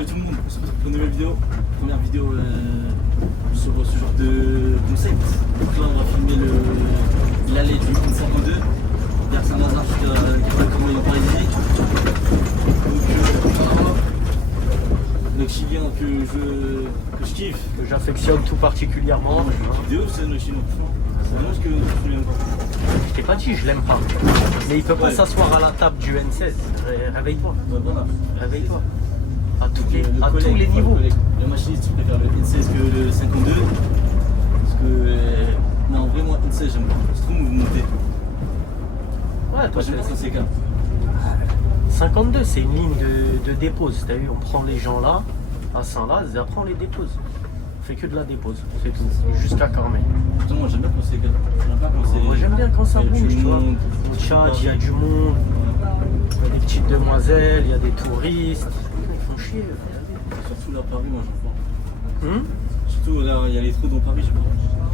que tout le monde, sur cette nouvelle vidéo, première vidéo sur ce genre de concept. Donc là on va filmer l'allée du N52 vers Saint-Lazare jusqu'à comment il est parisien. Donc chilien que je kiffe. Que j'affectionne tout particulièrement. Vidéo c'est le chinois. C'est vraiment ce que je l'aime pas. Je t'ai pas dit, je l'aime pas. Mais il peut pas s'asseoir à la table du N16. Réveille-toi. Voilà. Réveille-toi. À tous les niveaux. Le machiniste, tu préfères le N16 que le 52. Parce que. Non, en vrai, moi, N16, j'aime pas. C'est trop mouvementé. Ouais, toi, j'aime pas ça, c'est calme. 52, c'est une ligne de dépose. T'as vu, on prend les gens là, à Saint-Laz, et après on les dépose. On fait que de la dépose, c'est tout. Jusqu'à Carmel. Putain, moi, j'aime bien quand c'est calme. Moi, j'aime bien quand ça bouge, tu vois. Au Tchad, il y a du monde. Il y a des petites demoiselles, il y a des touristes. Ils font chier. Surtout là, Paris, moi, j'en vois. Surtout là, il y a les trous dans Paris, je vois.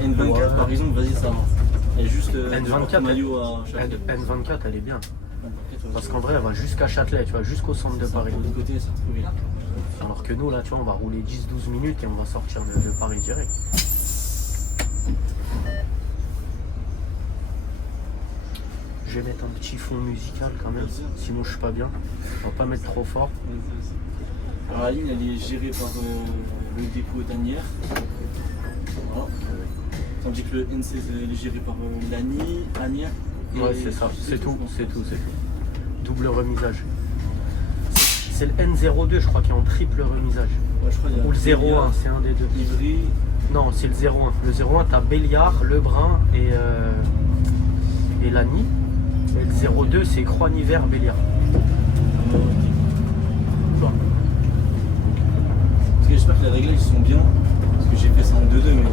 N24, ouais. Par exemple, vas-y, ça va. Il y a juste N24, maillot à Châtelet. N24, elle est bien. Parce qu'en vrai, elle va jusqu'à Châtelet, tu vois, jusqu'au centre de Paris. De côté, ça trouve bien. Alors que nous, là, tu vois, on va rouler 10-12 minutes et on va sortir de Paris direct. Je vais mettre un petit fond musical quand même, sinon je suis pas bien. On va pas mettre trop fort. Alors la ligne, elle est gérée par le dépôt d'Anières. Voilà. Tandis que le N16 est géré par l'ANI, Anières. Ouais, c'est ça, c'est tout. Double remisage. C'est le N02, je crois, qui est en triple remisage. Ouais, je crois qu'il y a ou le 01, c'est un des deux. Ivry. Non, c'est le 01. Le 01, t'as Béliard, Lebrun et Lagny. Et le 02, c'est Croix-Niver, Béliard. Parce que j'espère que les réglages sont bien. Parce que j'ai fait ça en 2-2, mais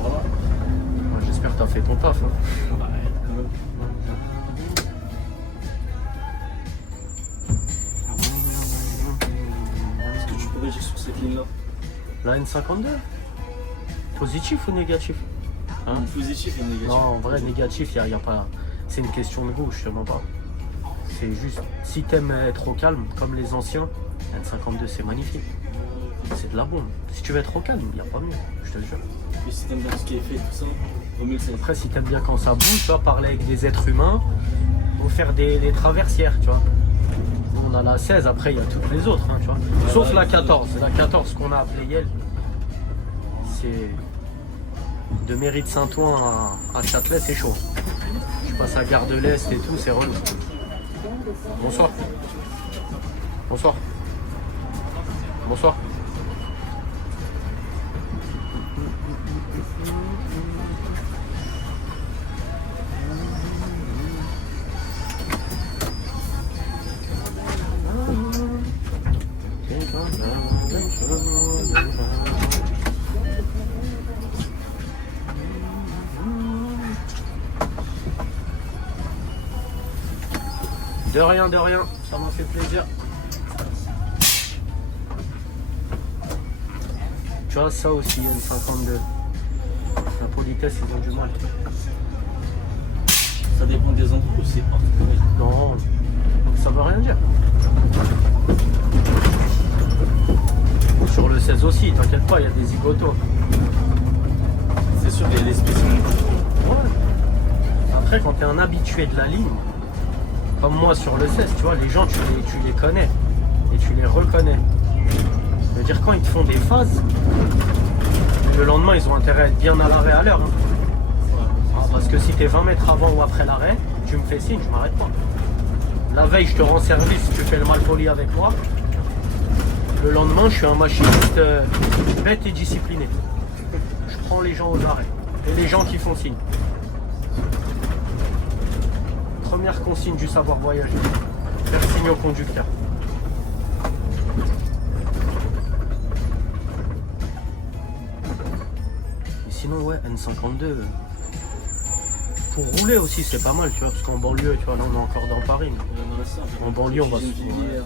voilà. Ouais, j'espère que t'as fait ton taf. Hein. Ouais, quand même. Qu'est-ce que tu pourrais dire sur cette ligne-là? La N52? Positif ou négatif? Hein? Positif et négatif. Non, en vrai, négatif, y a pas. C'est une question de goût, justement pas. C'est juste, si t'aimes être au calme, comme les anciens, N52 c'est magnifique. C'est de la bombe. Si tu veux être au calme, il n'y a pas mieux, je te le jure. Et si t'aimes bien ce qui est fait, tout ça, remets le 16. Après, si t'aimes bien quand ça bouge, tu vois, parler avec des êtres humains, ou faire des traversières, tu vois. Nous, on a la 16, après il y a toutes les autres, hein, tu vois. Sauf la 14. La 14 qu'on a appelée Yel. C'est de Mairie de Saint-Ouen à Châtelet, c'est chaud. Je passe à Gare de l'Est et tout, c'est relou. Bonsoir. Bonsoir. Bonsoir. De rien, ça m'a fait plaisir. Tu vois, ça aussi, N52. La politesse, ils ont du mal. Ça dépend des endroits ou c'est pas? Non, ça veut rien dire. Sur le 16 aussi, t'inquiète pas, il y a des zigotos. C'est sûr qu'il y a des spécimens. Ouais. Après, quand t'es un habitué de la ligne, comme moi sur le 16, tu vois, les gens, tu les connais et tu les reconnais. Je veux dire, quand ils te font des phases, le lendemain, ils ont intérêt à être bien à l'arrêt à l'heure. Hein. Parce que si t'es 20 mètres avant ou après l'arrêt, tu me fais signe, je m'arrête pas. La veille, je te rends service, tu fais le mal poli avec moi. Le lendemain, je suis un machiniste bête et discipliné. Je prends les gens aux arrêts et les gens qui font signe. Première consigne du savoir voyager, faire signe au conducteur. Et sinon ouais, N52, pour rouler aussi c'est pas mal, tu vois, parce qu'en banlieue, tu vois, là on est encore dans Paris. En banlieue on va se retrouver.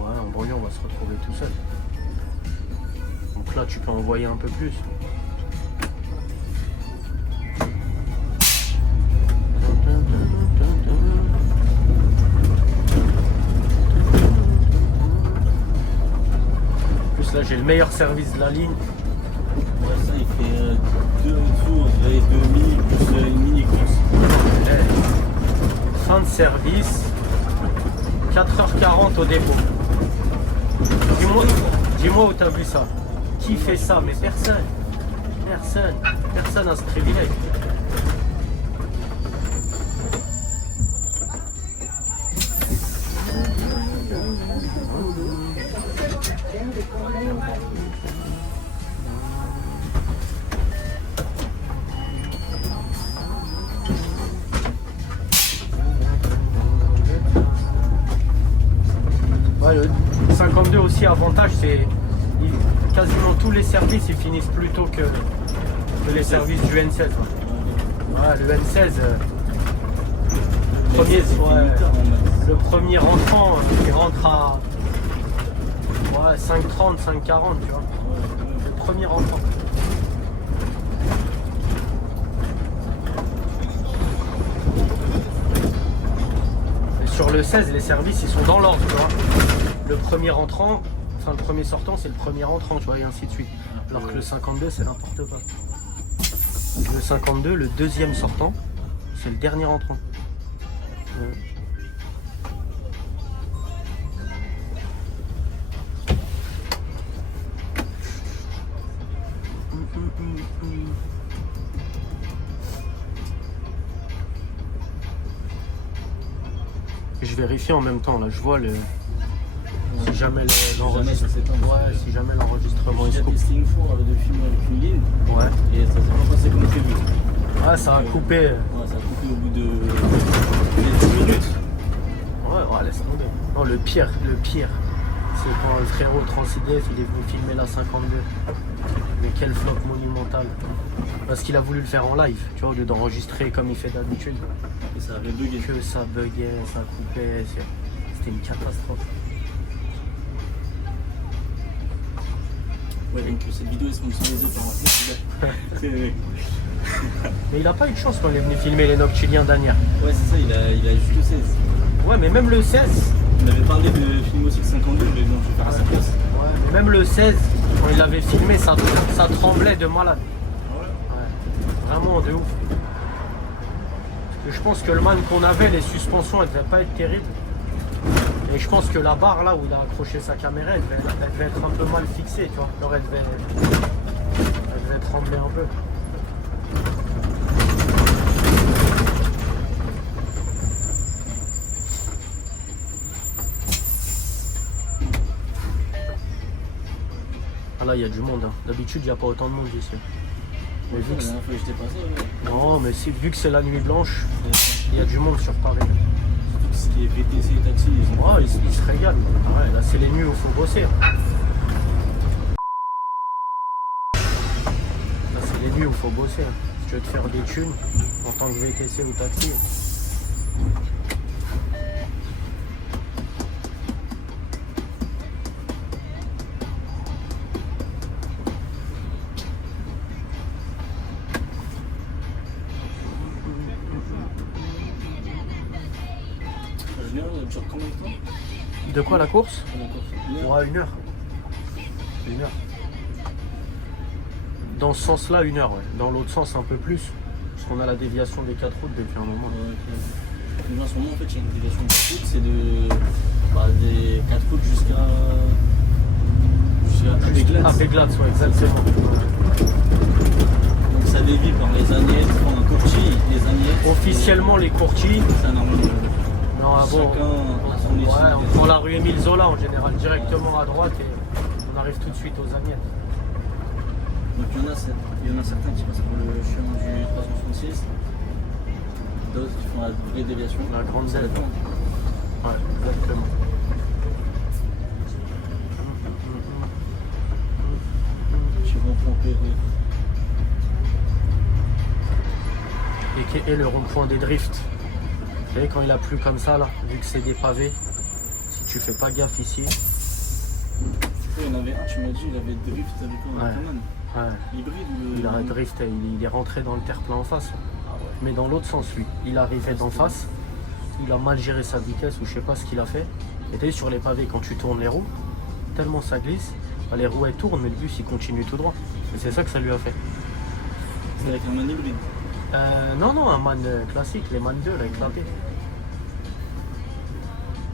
Ouais, en banlieue on va se retrouver tout seul. Donc là tu peux envoyer un peu plus. là j'ai le meilleur service de la ligne. Ouais, ça, il fait 2 tours et 2 mini plus une mini course. Fin de service, 4h40 au dépôt. Dis-moi où t'as vu ça. Qui fait ça? Mais personne. Personne a ce privilège. Ouais, le 52 aussi, avantage, c'est quasiment tous les services ils finissent plus tôt que les services du N16. Ouais. Ouais, le N16, le premier rentrant, il rentre à 5h30, 5h40, tu vois. Le premier rentrant. Et sur le 16, les services ils sont dans l'ordre, tu vois. Le premier entrant, enfin le premier sortant, c'est le premier entrant, tu vois, et ainsi de suite. Alors que le 52, c'est n'importe quoi. Le 52, le deuxième sortant, c'est le dernier entrant. Je vérifie en même temps, là, je vois le... Si jamais l'enregistrement J'ai se coupe. testé une fois de film avec une ligne Ouais. et ça s'est pas passé comme prévu. Ah, ça a coupé. Ouais, ça a coupé au bout de 10 minutes. Ouais, laisse tomber. Non, le pire, c'est quand le frérot Transidef, il est venu filmer la 52. Mais quel flop monumental. Parce qu'il a voulu le faire en live, tu vois, au lieu d'enregistrer comme il fait d'habitude. Et ça avait bugué. Que ça buguait, ça coupait, c'était une catastrophe. Ouais, donc cette vidéo est sponsorisée par un Mais il a pas eu de chance quand il est venu filmer les Noctiliens d'Anières. Ouais, c'est ça, il a juste le 16. Ouais, mais même le 16. Il avait parlé de film aussi le 52, mais bon, je vais faire à sa place. Ouais, mais même le 16, quand il l'avait filmé, ça tremblait de malade. Ouais. Ouais, vraiment de ouf. Parce que je pense que le man qu'on avait, les suspensions, elles devaient pas être terribles. Et je pense que la barre là où il a accroché sa caméra, elle devait être un peu mal fixée, tu vois. Alors elle devait trembler un peu. Ah là, il y a du monde. Hein. D'habitude, il n'y a pas autant de monde ici. Mais vu que La dernière fois que j'étais passé, ouais. non, mais vu que c'est la nuit blanche, il y a du monde sur Paris. Tout ce qui est VTC, taxi, ils ont. Ouais, ils se régalent. Ouais, là, c'est les nuits où il faut bosser. Là, c'est les nuits où il faut bosser. Si tu veux te faire des thunes en tant que VTC ou taxi. Ça dure combien de temps? De quoi la course? La course. Une heure. Ouais, 1 heure. 1 heure. Dans ce sens-là, 1 heure, ouais. Dans l'autre sens, un peu plus. Parce qu'on a la déviation des 4 routes depuis un moment. Ouais, ok. Mais en ce moment, en fait, il y a une déviation de 4 routes, c'est des 4 routes jusqu'à Béglade. Ah, Béglade, ouais, exactement. Donc ça dévie par les Agnettes, on a Courty, les Agnettes. Officiellement, les courtiers. Ça normalement. Non, ah bon, Chacun a son ouais, étude. on prend la rue Émile Zola en général, directement à droite et on arrive tout de suite aux Agnettes. Donc il y en a certains qui passent par le chemin du 366, d'autres qui font la vraie déviation. La grande Ça zèle. dépend. Ouais, exactement. Qui vont pomper. Et le rond-point des drifts. Vous savez, quand il a plu comme ça, là, vu que c'est des pavés, si tu fais pas gaffe ici, Il y en avait un, tu m'as dit, il avait drift avec quoi Ouais. quand même. ouais, Hybride ou le. il a drift, il est rentré dans le terre-plein en face. Ah ouais. Mais dans l'autre sens, lui, il arrivait d'en face, il a mal géré sa vitesse ou je sais pas ce qu'il a fait. Et t'as vu sur les pavés, quand tu tournes les roues, tellement ça glisse, Bah, les roues elles tournent, mais le bus il continue tout droit. Et c'est ça que ça lui a fait. C'est avec un man hybride. Non, un man classique, les man 2 là, éclaté.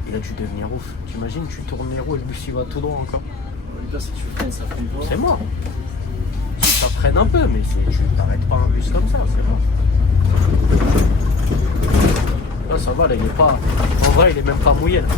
Il a dû devenir ouf. T'imagines, tu tournes les roues et le bus il va tout droit encore. Le pire, c'est que tu freines, ça freine pas. C'est mort. Ça freine un peu, mais tu t'arrêtes pas un bus comme ça, c'est mort. Là ça va, là il est pas. En vrai il est même pas mouillé là.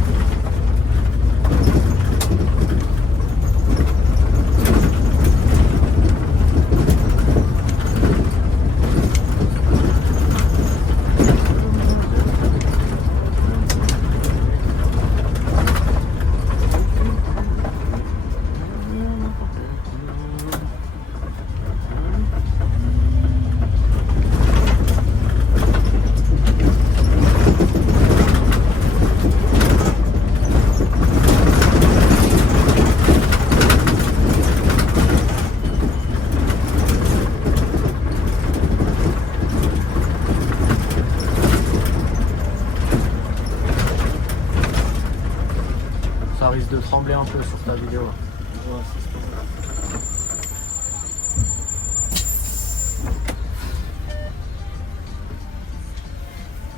Ça risque de trembler un peu sur ta vidéo là. Ouais, c'est ça.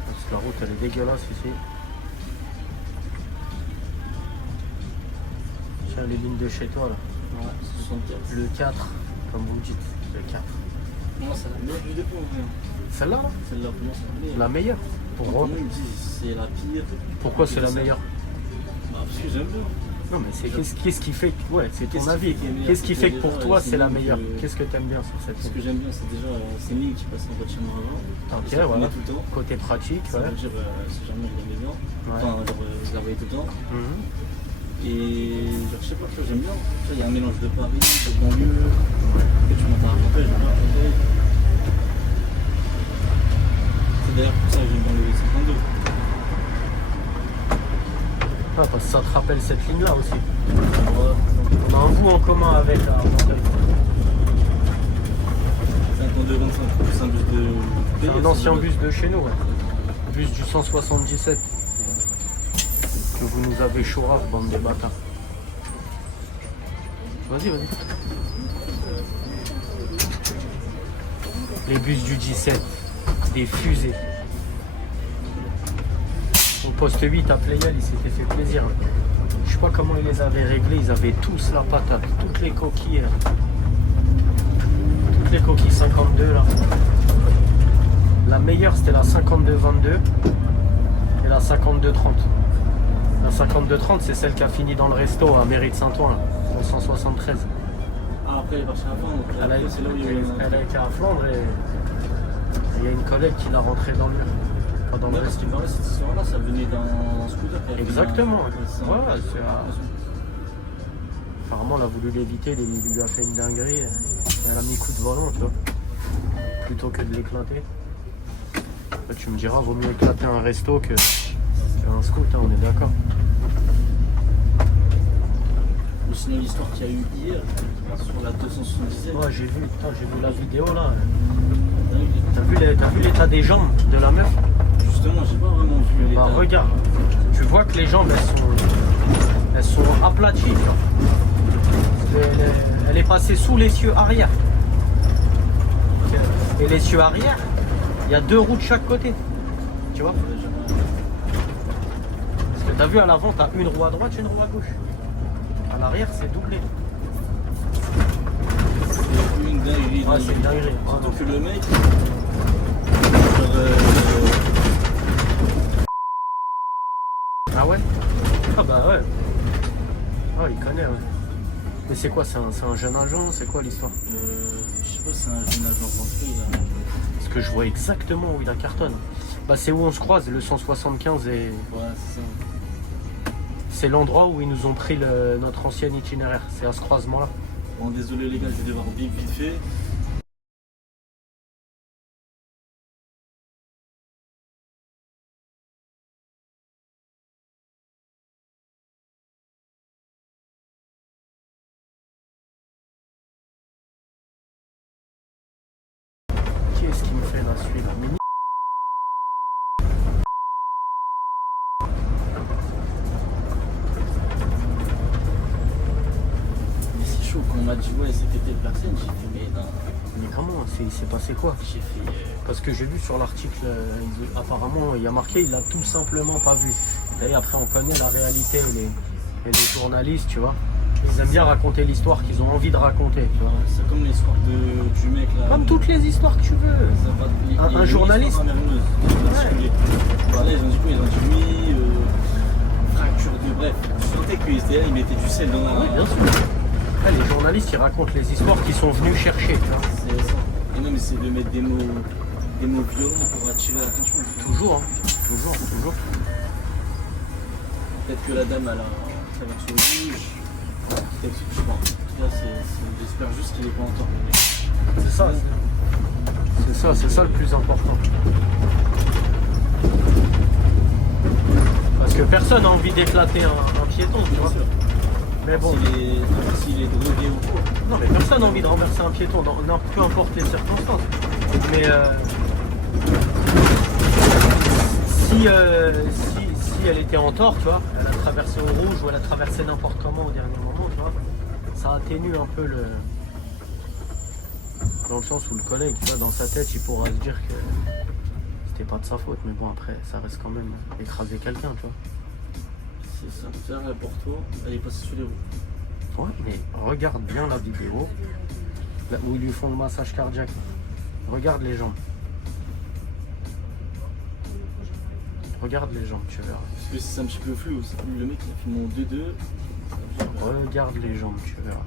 Parce que la route elle est dégueulasse ici. Tiens les lignes de chez toi là. Ouais, c'est 64. Le 4, comme vous me dites, le 4. Non, c'est la meilleure du dépôt en vrai. Celle-là là, Celle-là, pour moi, c'est la meilleure. la meilleure. Pour moi, ils me disent c'est la pire. Pourquoi c'est la meilleure? Bah, parce que j'aime bien. Non mais c'est qu'est-ce qui fait que... Ouais, c'est ton Qu'est-ce qui avis. fait qu'elle est meilleure? Qu'est-ce qui fait que pour Déjà, toi c'est c'est la une meilleure? que- Qu'est-ce que t'aimes bien sur cette Ce que ligne? j'aime bien, c'est déjà c'est une ligne qui passe en voiture avant. Ok, Ça tournait voilà. tout le temps. Côté pratique, Ça ouais. veut dire, si jamais je l'aimais bien. Ouais. Enfin, genre, je la voyais tout le temps. Mhm. Et genre, je sais pas, tu vois, j'aime bien. Tu vois, il y a un mélange de Paris, de banlieue, que tu montes à Raconter, j'aime bien Raconter. C'est d'ailleurs pour ça que j'aime bien le 52. Ah, parce que ça te rappelle cette ligne là aussi. Ouais. On a un bout en commun avec la Argenteuil. 52-25, c'est un bus de. C'est un ancien bus de chez nous, ouais. Bus du 177. Que vous nous avez chaud rare, bande de bâtards. Vas-y, vas-y. Les bus du 17. Des fusées. Au poste 8 à Playel, il s'était fait plaisir. Je sais pas comment ils les avaient réglés. Ils avaient tous la patate. Toutes les coquilles. Toutes les coquilles 52 là. La meilleure c'était la 52-22 et la 52-30. La 52-30 c'est celle qui a fini dans le resto à Mairie de Saint-Ouen, là, au 173. Ah, après, elle est partie à Flandre, donc Elle a, après, c'est là où il y a eu. elle a été à Flandre et il y a une collègue qui l'a rentrée dans le mur. Pas dans le Ouais, parce resto. que voilà, cette histoire-là, ça venait d'un scooter. qui a fait Exactement. un- Ouais, apparemment elle a voulu l'éviter, il lui a fait une dinguerie. Elle a mis coup de volant, tu vois. Plutôt que de l'éclater. Bah, tu me diras, vaut mieux éclater un resto que un scoot, hein, on est d'accord. Ou sinon, l'histoire qu'il y a eu hier sur la 277. Ouais, j'ai vu, putain, j'ai vu la vidéo là. Dingue. T'as vu l'état des jambes de la meuf? Justement, j'ai pas vraiment vu l'état. Bah regarde, tu vois que les jambes elles sont aplaties. Tu vois. Elle est passée sous l'essieu arrière. Et l'essieu arrière, il y a deux roues de chaque côté. Tu vois? Parce que t'as vu à l'avant, t'as une roue à droite, une roue à gauche. À l'arrière, c'est doublé. C'est une dinguerie. Ouais, c'est une dinguerie. Surtout que le mec. Ah ouais? Ah bah ouais. Ah, il connaît, ouais. Mais c'est quoi? C'est un jeune agent? C'est quoi l'histoire? Je sais pas si c'est un jeune agent rentré là. Parce que je vois exactement où il a cartonne. Bah c'est où on se croise, le 175 et Ouais, c'est ça. c'est l'endroit où ils nous ont pris notre ancien itinéraire. C'est à ce croisement-là. Bon, désolé les gars, je vais devoir vite fait. Qu'est-ce qui me fait la suite? Mini. m'a dit ouais c'était telle personne, j'ai fait mais non, Mais comment? Il s'est passé quoi? j'ai fait Parce que j'ai vu sur l'article, apparemment, il y a marqué, il a tout simplement pas vu. Et après, on connaît la réalité, et les journalistes, tu vois. Ils aiment bien raconter l'histoire qu'ils ont envie de raconter, tu vois. c'est comme l'histoire du mec là. Comme toutes les histoires que tu veux. Un journaliste. Voilà, ils ont dit quoi? Ils ont dit oui, fracture de bref. Je sentais qu'ils étaient là, ils mettaient du sel dans la. Oui, bien sûr. Après, les journalistes, ils racontent les histoires qu'ils sont venus chercher, tu vois. C'est ça. Et même essayer de mettre des mots violents pour attirer l'attention. Toujours, hein. Toujours. Peut-être que la dame elle a traversé au rouge. Peut-être, je sais pas. En tout cas, j'espère juste qu'il est pas encore. C'est ça le plus important. Parce que personne n'a envie d'éclater un piéton, tu vois. Mais bon. S'il est drogué ou quoi. Non, mais personne n'a envie de renverser un piéton, peu importe les circonstances. Mais si elle était en tort, tu vois, elle a traversé au rouge ou elle a traversé n'importe comment au dernier moment, tu vois, ça atténue un peu le. Dans le sens où le collègue, tu vois, dans sa tête, il pourra se dire que c'était pas de sa faute, mais bon, après, ça reste quand même écraser quelqu'un, tu vois. C'est ça. Ça, pour toi, elle est passée sur les roues. Ouais, mais regarde bien la vidéo là où ils lui font le massage cardiaque. Regarde les jambes. Regarde les jambes, tu verras. Parce que c'est un petit peu flou aussi. Le mec, il a filmé en 2-2. Regarde les jambes, tu verras.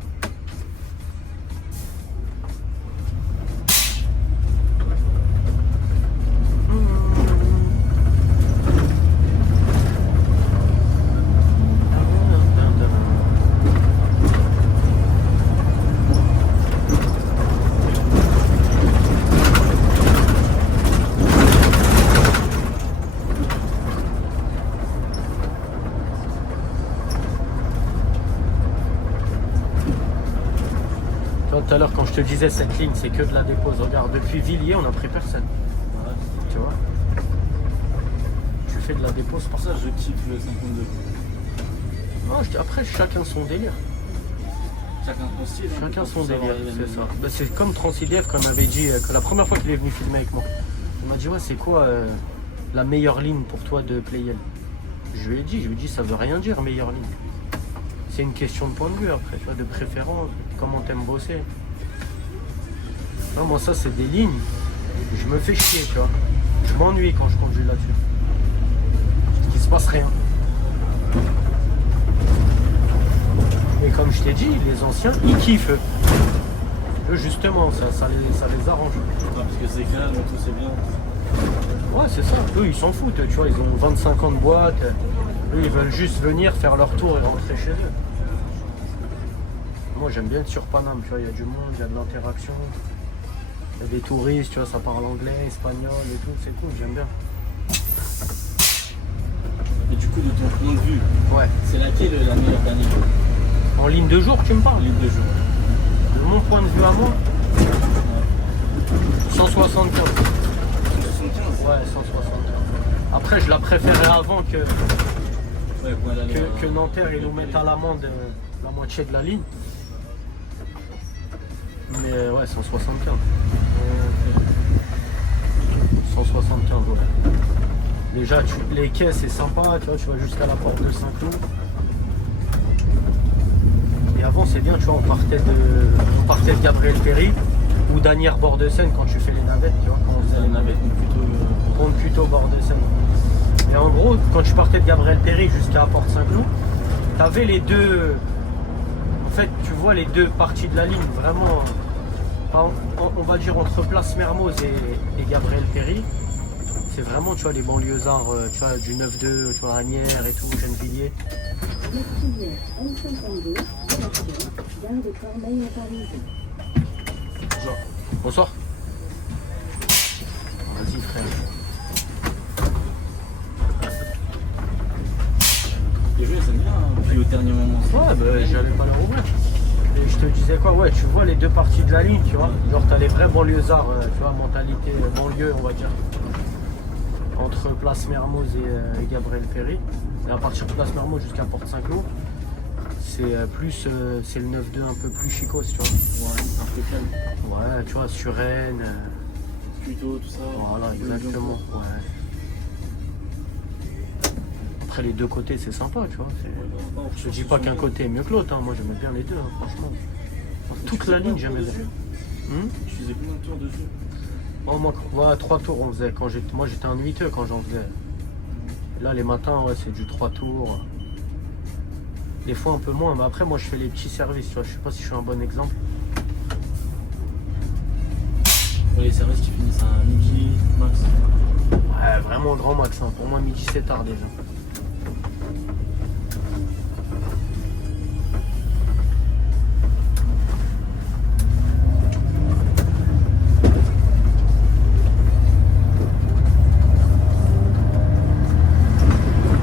Tout à l'heure, quand je te disais cette ligne, c'est que de la dépose. Regarde, depuis Villiers, on n'a pris personne. Ouais. Tu vois? Tu fais de la dépose C'est pour ça que je kiffe le 52. Non, après, chacun son délire. Chacun son style. Hein, Chacun son savoir délire, les c'est mêmes. ça. Bah, c'est comme Transiliev, qu'on m'avait dit, que la première fois qu'il est venu filmer avec moi. Il m'a dit, ouais, c'est quoi la meilleure ligne pour toi de Playel? Je lui ai dit, ça veut rien dire, meilleure ligne. C'est une question de point de vue après, tu vois, de préférence, comment t'aimes bosser. Non, moi ça c'est des lignes, je me fais chier, tu vois. Je m'ennuie quand je conduis là-dessus. Il se passe rien. Et comme je t'ai dit, les anciens, ils kiffent. Eux justement, ça les arrange. Ouais, parce que c'est calme et tout, c'est bien. Ouais, c'est ça. Eux, ils s'en foutent, tu vois, ils ont 25 ans de boîte. Eux, ils veulent juste venir faire leur tour et rentrer chez eux. Moi, j'aime bien être sur Paname, tu vois, il y a du monde, il y a de l'interaction. Il y a des touristes, tu vois, ça parle anglais, espagnol et tout, c'est cool, j'aime bien. Et du coup, de ton point de vue, Ouais. c'est laquelle la meilleure dernière En ligne de jour, tu me parles? ligne de jour? De mon point de vue à moi, 175. 75. Ouais, 175. Après, je la préférais avant que Ouais, pour aller que Nanterre ils nous mettent à l'amende la moitié de la ligne. Mais ouais, 175. 175, ouais. Déjà, les quais c'est sympa, tu vois, tu vas jusqu'à la porte de Saint-Cloud. Et avant, c'est bien, tu vois, on partait de Gabriel Péry ou d'Anières bord de Seine quand tu fais les navettes, tu vois. Quand on faisait les navettes, donc plutôt bord de Seine. Et en gros, quand tu partais de Gabriel Péry jusqu'à la porte Saint-Cloud, tu avais les deux. En fait, tu vois les deux parties de la ligne vraiment. On va dire entre Place Mermoz et Gabriel Péry. C'est vraiment, tu vois, les banlieusards, tu vois, du 9-2, tu vois, Asnières et tout, Gennevilliers. Bonsoir. Vas-y, frère. les jeux, ils aiment bien, hein, puis au dernier moment. Ouais, bah, j'allais pas leur ouvrir. Et je te disais quoi, ouais, tu vois les deux parties de la ligne, tu vois. Genre, t'as les vrais banlieusards, tu vois, mentalité banlieue, on va dire. Entre Place Mermoz et Gabriel Péry. Et à partir de Place Mermoz jusqu'à Porte Saint-Cloud, c'est le 9-2 un peu plus chicos, tu vois. Ouais, un peu calme. Ouais, tu vois, Suresnes. Plutôt, tout ça. Voilà, exactement. Ouais. Après, les deux côtés, c'est sympa, tu vois. Je te dis pas qu'un côté est mieux que l'autre, hein. Moi j'aimais bien les deux, hein, franchement. Toute la ligne, j'aimais bien. Tu faisais combien de tours dessus? Oh, moi, ouais, 3 tours on faisait. Moi j'étais un 8 quand j'en faisais. Là, les matins, ouais, c'est du 3 tours. Des fois un peu moins, mais après, moi je fais les petits services, tu vois. Je sais pas si je suis un bon exemple. Ouais, les services qui finissent à midi, max. Ouais, vraiment grand max, hein. Pour moi, midi c'est tard déjà.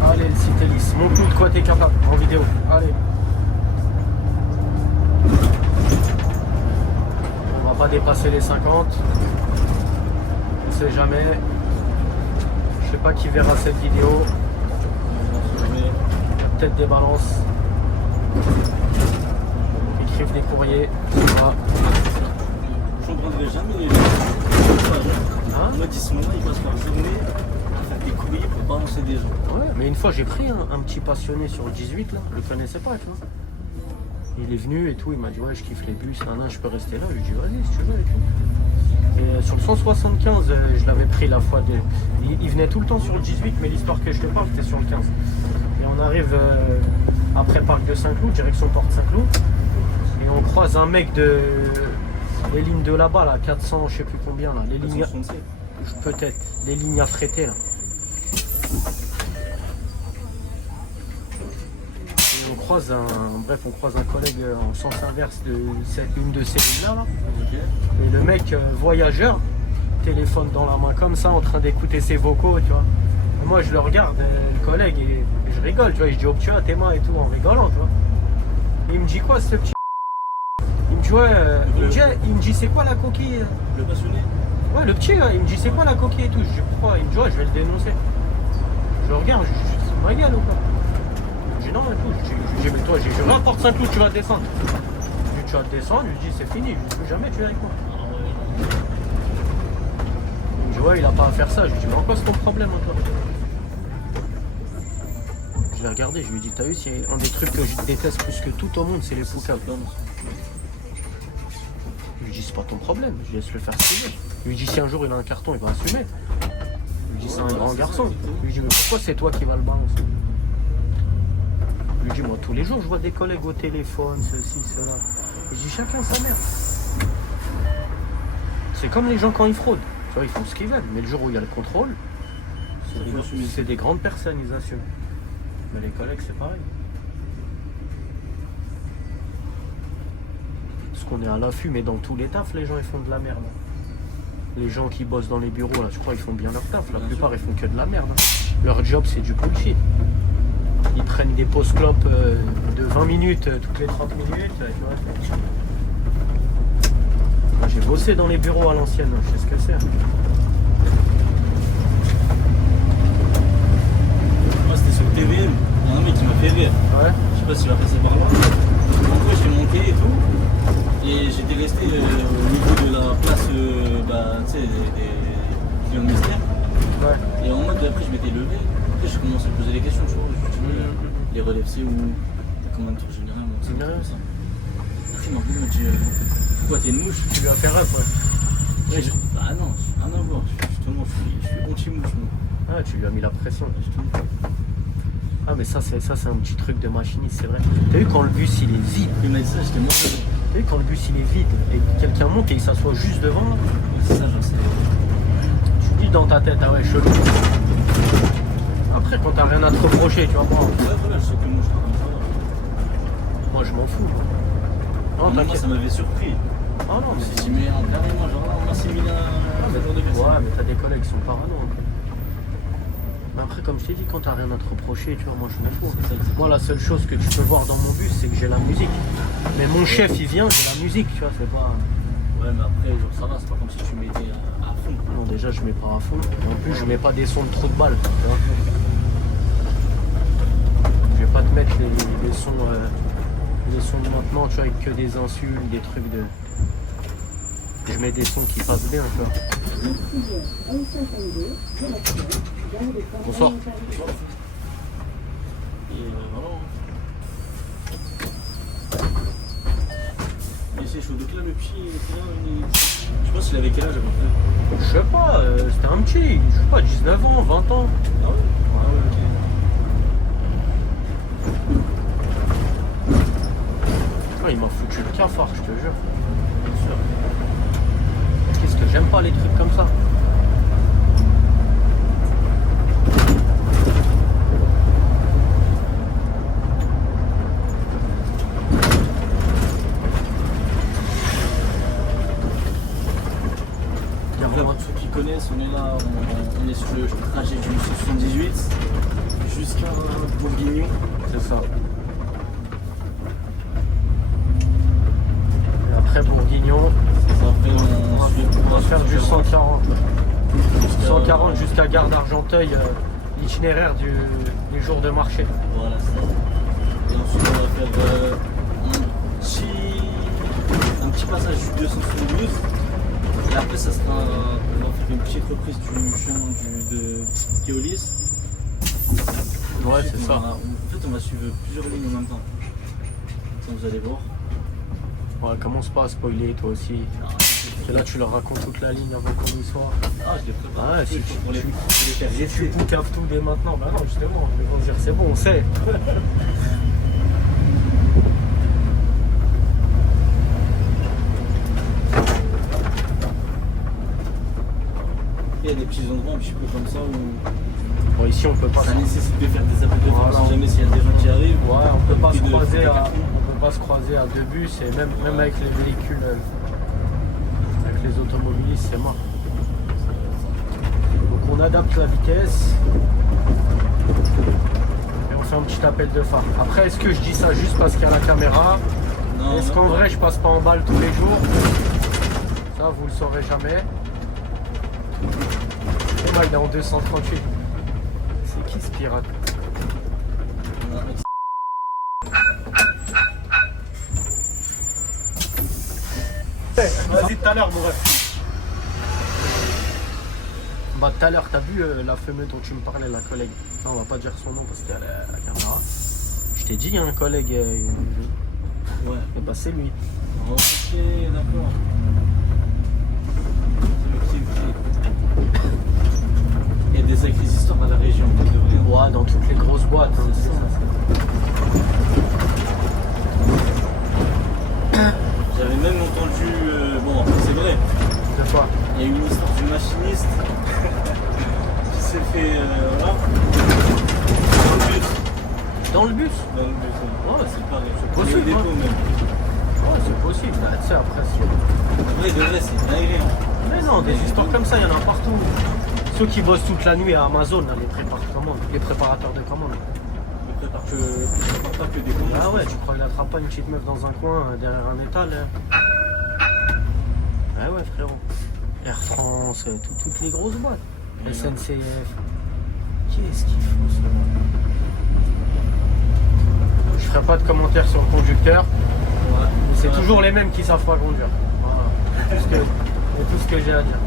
Allez, le Citélis, montre-nous de quoi t'es capable en vidéo. Allez. On va pas dépasser les 50. On sait jamais. Je sais pas qui verra cette vidéo. Peut-être des balances. Écrivent des courriers. Voilà. Je comprendrai jamais les gens. Hein? Moi, dis ce moment, ils passent leur journée à faire des courriers pour balancer des gens. Ouais, mais une fois j'ai pris un petit passionné sur le 18 là, je le connaissais pas, tu vois. Il est venu et tout, il m'a dit ouais je kiffe les bus, je peux rester là, je lui ai dit vas-y si tu veux et tout. Et sur le 175, je l'avais pris la fois de. Il venait tout le temps sur le 18, mais l'histoire que je te parle c'était sur le 15. Et on arrive après Parc de Saint-Cloud, direction Porte Saint-Cloud, et on croise un mec de. Les lignes de là-bas, là, 400, je sais plus combien là, les lignes. Peut-être, les lignes affrétées là. On croise un collègue en sens inverse de une de ces lignes-là. Là. Okay. Et le mec voyageur, téléphone dans la main comme ça, en train d'écouter ses vocaux, tu vois. Et moi je le regarde, le collègue, et je rigole, tu vois. Je dis oh tu as tes mains et tout en rigolant, tu vois. Et il me dit quoi ce petit. Il me dit ouais, il me dit c'est quoi la coquille? Le passionné? Ouais, le petit, il me dit c'est quoi la coquille et tout. Je dis pourquoi? Il me dit ouais, je vais le dénoncer. Je le regarde, je dis c'est ma gueule ou quoi? Je dis non et tout, je dis mais toi, je vais à Porte Saint-Cloud, tu vas descendre. Je dis tu vas descendre, je lui dis c'est fini, je dis plus jamais tu viens avec moi. Il me dit ouais, il a pas à faire ça, je lui dis mais en quoi c'est ton problème toi? Je l'ai regardé, je lui ai dit t'as vu, c'est un des trucs que je déteste plus que tout au monde, c'est les poucaves. Je lui dis c'est pas ton problème, je laisse le faire ce qu'il veut. Je lui dis si un jour il a un carton, il va assumer. Je lui dis c'est un grand garçon. Je lui dis mais pourquoi c'est toi qui vas le balancer? Je lui dis moi tous les jours je vois des collègues au téléphone, ceci, cela. Je dis chacun sa mère. C'est comme les gens quand ils fraudent. Tu vois, ils font ce qu'ils veulent, mais le jour où il y a le contrôle, c'est des grandes personnes, ils assument. Mais les collègues c'est pareil. Parce qu'on est à l'affût, mais dans tous les tafs, les gens ils font de la merde. Les gens qui bossent dans les bureaux, là, je crois ils font bien leur taf. La plupart ils font que de la merde. Leur job c'est du bullshit. Ils prennent des pauses clopes de 20 minutes toutes les 30 minutes. Tu vois. Moi, j'ai bossé dans les bureaux à l'ancienne, je sais ce que c'est. Moi c'était sur le TVM, il y a un mec qui m'a fait rire. Ouais. Je sais pas s'il va passer par là. En gros j'ai monté et tout. Et j'étais resté au niveau de la place tu sais, du ministère. Ouais. Et en mode après je m'étais levé. Après je commençais à poser des questions, tu vois. Les relèves c'est où? Comment un tour général, c'est bien ça. Après il m'a dit pourquoi t'es une mouche? Tu lui as fait rap, ouais. Ouais, bah non, rien à voir. Justement, je suis anti-mouche. Ah, tu lui as mis la pression. Ah, mais ça c'est un petit truc de machiniste, c'est vrai. T'as vu quand le bus il est vide? Il m'a dit ça, j'étais mort. T'as vu quand le bus il est vide et quelqu'un monte et il s'assoit juste devant? C'est ça, je sais. Tu dis dans ta tête, ah ouais, chelou. Après, quand t'as rien à te reprocher, tu vas voir. Ouais, voilà, je sais que moi je travaille comme ça. Moi, je m'en fous. Non, moi, ça m'avait surpris. Ah non, mais c'est si mais carrément, genre là, on m'a simulé un jour de personne. Ouais, mais t'as des collègues qui sont parano. Mais après, comme je t'ai dit, quand t'as rien à te reprocher, tu vois, moi je m'en fous. Moi, la seule chose que tu peux voir dans mon bus, c'est que j'ai la musique. Mais mon chef, il vient, j'ai la musique, tu vois, c'est pas. Ouais, mais après, genre, ça va, c'est pas comme si tu mettais à fond. Non, déjà, je mets pas à fond. Et en plus, je mets pas des sons de trou de balle, tu vois. Je vais pas te mettre les sons Les sons de maintenant, tu vois, avec que des insultes, des trucs de. Je mets des sons qui passent bien, tu vois. Bonsoir. Et voilà. Mais c'est chaud. Donc là, le petit, il était là, je pense qu'il avait quel âge à peu près? Je sais pas, c'était un petit, je sais pas, 19 ans, 20 ans. Ah ouais? Ah ouais, ok. Ah, il m'a foutu le cafard, je te jure. Bien sûr. Qu'est-ce que j'aime pas les trucs comme ça. Pour ceux qui connaissent, on est là, on est sur le trajet du 78 jusqu'à Bourguignon. C'est ça. Et après Bourguignon, Ça fait on va faire du 140. 140 jusqu'à Gare d'Argenteuil, l'itinéraire du jour de marché. Voilà, ça. Et ensuite, on va faire un petit passage du 272. Et après, ça sera, on va faire une petite reprise du chemin de Keolis. Ouais, Ensuite, c'est ça. En fait, on va suivre plusieurs lignes en même temps. Ça, vous allez voir. Ouais, commence pas à spoiler toi aussi. Ah, Et là, tu leur racontes toute la ligne avant qu'on y soit. je les prépare. Ouais, si pour les faire tu rester. boucaves tout dès maintenant, bah non, justement, ils vont dire c'est bon, on sait. Il y a des petits endroits un petit peu comme ça où Bon, ici, on peut pas. ça nécessite de faire des appels de Voilà. phare si jamais s'il y a des gens qui arrivent. Ouais, on peut pas se Éviter de croiser faire à, des cartons. on peut pas se croiser à deux bus et même avec les véhicules, avec les automobilistes, c'est mort. Donc on adapte la vitesse et on fait un petit appel de phare. Après, est-ce que je dis ça juste parce qu'il y a la caméra? Non, Est-ce non, qu'en non. vrai je passe pas en balle tous les jours? Ça vous le saurez jamais. Et moi il est en 238. C'est qui ce pirate? On a un mec Vas-y tout à l'heure mon ref. Bah tout à l'heure t'as vu la fameuse dont tu me parlais, la collègue. Non, on va pas dire son nom parce qu'il y a la caméra. Je t'ai dit il y a un collègue. Ouais. Et bah c'est lui. Ok, d'accord. Ok. Il y a des sacrées histoires à la région. de vrai. Ouais, dans toutes les grosses boîtes. Hein, C'est ça. J'avais même entendu, bon après c'est vrai, De quoi? il y a eu une histoire du machiniste qui s'est fait, voilà, Dans le bus? dans le bus. Ouais, C'est pareil, c'est au possible, dépôt hein. même. Ouais, c'est possible. Bah, tu sais, après, c'est. En vrai, de vrai, c'est dingue. Hein. Mais non, des histoires comme ça, il y en a partout. Ceux qui bossent toute la nuit à Amazon, là, les préparateurs de commandes. Ne prépare pas que des commandes. Ah ouais, tu crois qu'il attrape pas une petite meuf dans un coin derrière un étal hein? Ah ouais, frérot. Air France, toutes les grosses boîtes. Mais non. SNCF. Qu'est-ce qu'il faut ça? Je ferai pas de commentaires sur le conducteur. Ouais. C'est Voilà. toujours les mêmes qui savent pas conduire. Voilà. C'est tout ce que j'ai à dire.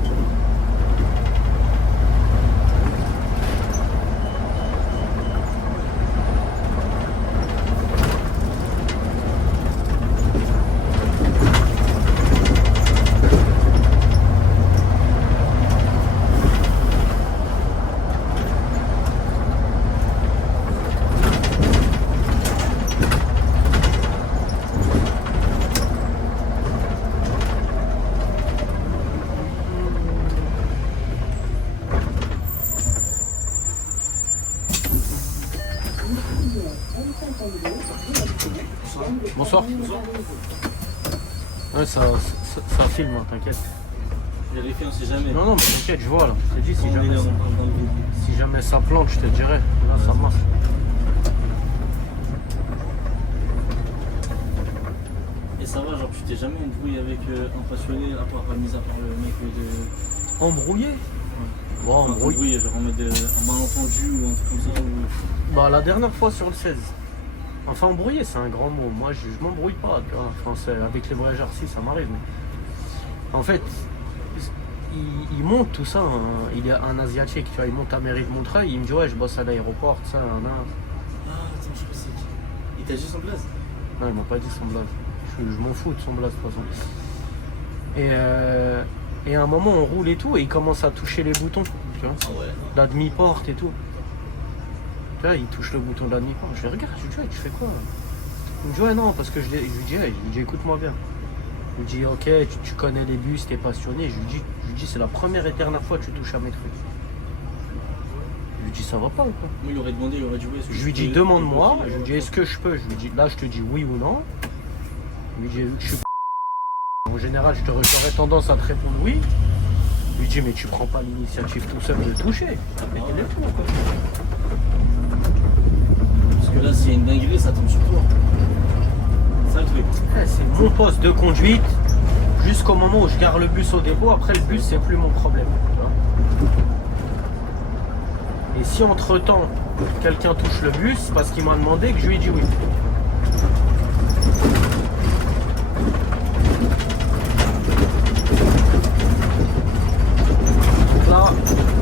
Bonsoir. Ouais, ça filme, hein, t'inquiète. Vérifier, on sait jamais. Non, mais t'inquiète, je vois là. Je te dis, On est là, dans le groupe. si jamais ça plante, je te dirai. Là, ça marche. Et ça va, genre, tu t'es jamais embrouillé avec un passionné, à part, mis à part le mec de. Embrouillé? Ouais, Enfin, embrouillé. embrouillé, genre en mode un malentendu ou un truc comme ça. Ou... Bah, la dernière fois sur le 16. Enfin, embrouiller, c'est un grand mot. Moi, je m'embrouille pas, tu vois. Enfin, avec les voyageurs, si, ça m'arrive. Mais... En fait, il monte tout ça. Hein. Il est un Asiatique, tu vois. Il monte à mairie de Montreuil. Il me dit, ouais, je bosse à l'aéroport, tout ça, Ah, attends, je sais qui. Il t'a dit son blaze? Non, il m'a pas dit son blaze. Je m'en fous de son blaze, de toute façon. Et à un moment, on roule et tout, et il commence à toucher les boutons, tu vois. Ah ouais. La demi-porte et tout. Tu vois, il touche le bouton de la demi-porte. Je lui regarde, je lui dis, ouais, tu fais quoi? Il me dit, ouais, non, parce que je lui dis, écoute-moi bien. Je lui dis, ok, tu connais les bus, t'es passionné. Je lui dis, c'est la première et dernière fois que tu touches à mes trucs. Je lui dis, ça va pas ou quoi? Moi, il aurait demandé, il aurait dit, ouais. Je lui dis, demande-moi. Je lui dis, est-ce que je peux? Je lui dis, là, je te dis oui ou non. Je lui dis, vu que je suis en général, j'aurais tendance à te répondre oui. Je lui dis, mais tu prends pas l'initiative tout seul de toucher. Parce que là, s'il y a une dinguerie, ça tombe sur toi. C'est ça le truc. C'est mon poste de conduite jusqu'au moment où je gare le bus au dépôt. Après, le bus, c'est plus mon problème. Tu vois. Et si entre-temps, quelqu'un touche le bus, c'est parce qu'il m'a demandé que je lui ai dit oui. Donc là,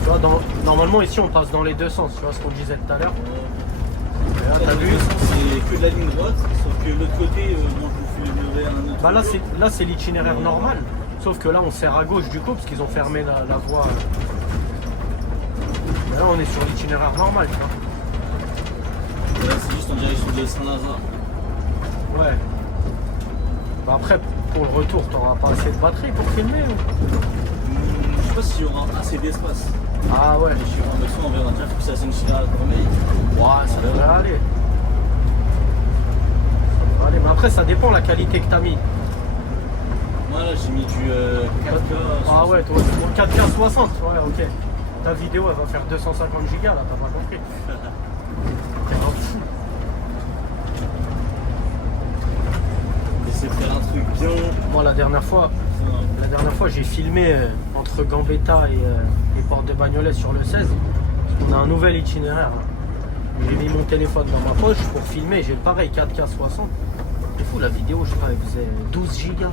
tu vois, normalement, ici, on passe dans les deux sens. Tu vois ce qu'on disait tout à l'heure. T'as vu, c'est que de la ligne droite, sauf que l'autre côté, bon, je vous filmerai un autre. Bah là c'est l'itinéraire normal, sauf que là on serre à gauche du coup parce qu'ils ont fermé la voie. Mais là on est sur l'itinéraire normal, tu vois. Là, c'est juste en direction de Saint-Lazare. Ouais. Bah après pour le retour t'auras pas assez de batterie pour filmer ou... Je sais pas s'il y aura assez d'espace. Ah ouais. Je suis en leçon, on verra déjà, faut que ça s'enchire à Cormeilles. Ouais, ça devrait aller. Allez, mais après ça dépend la qualité que t'as mis. Moi là j'ai mis du 4K. Ah ouais, toi, 4K 60, ouais, ok. Ta vidéo elle va faire 250 gigas là, t'as pas compris. T'es un fou. Essayer de faire un truc bien. Moi la dernière fois j'ai filmé entre Gambetta et Porte de Bagnolet sur le 16. On a un nouvel itinéraire. J'ai mis mon téléphone dans ma poche pour filmer, j'ai pareil 4K 60. C'est fou, la vidéo, je sais pas, elle faisait 12 gigas.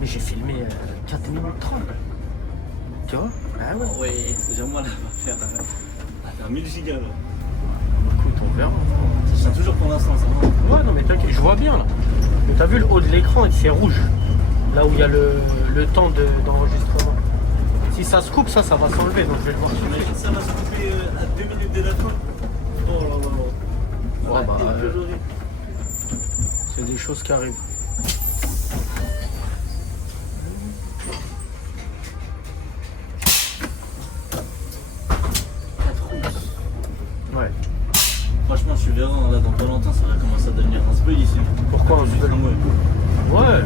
Mais j'ai filmé 4 minutes 30. Tu vois? Ah ouais. Oh ouais, déjà moi là, elle va faire 1000 gigas là. Écoute, on verra. Ça tient toujours pour l'instant, ça va. Ouais, non mais t'inquiète, je vois bien là. Mais t'as vu le haut de l'écran, c'est rouge. Là où il y a le temps d'enregistrement. Si ça se coupe, ça va s'enlever, donc je vais le voir. J'imagine ça va se couper à 2 minutes de la fin. Oh là là là. Ouais, bah, Déploré. c'est des choses qui arrivent. Ouais. Franchement, je suis verra, là dans pas longtemps, ça va commencer à devenir un spell ici. Pourquoi un Je suis spell? tramway. Ouais.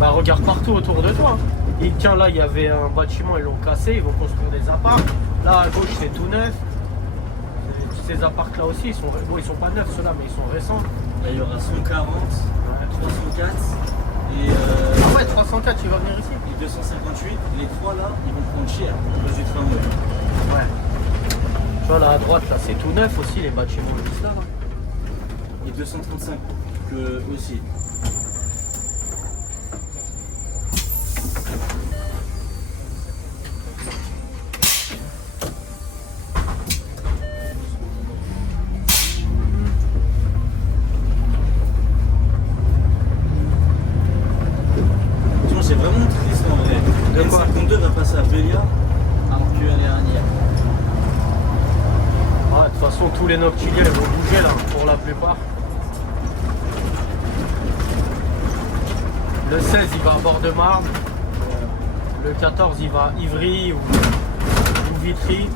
Bah regarde partout autour de toi. Et tiens, là il y avait un bâtiment, ils l'ont cassé, ils vont construire des apparts. Là à gauche c'est tout neuf. Ces apparts là aussi, ils sont pas neufs ceux-là, mais ils sont récents. Là, il y aura 140, Ouais. 304 et, Ah ouais, 304, tu vas venir ici? et 258. Les trois là, ils vont prendre cher. Moi, j'ai tramway. Ouais. Tu vois là à droite, là c'est tout neuf aussi, les bâtiments juste là. Et 235 aussi. C'est vraiment triste en vrai. De quoi? N52 va passer à Bélia alors qu'elle est à Agnières. Ouais, de toute façon tous les noctiliens ils vont bouger là, pour la plupart. Le 16 il va à Bord-de-Marne. Le 14 il va à Ivry ou Vitry.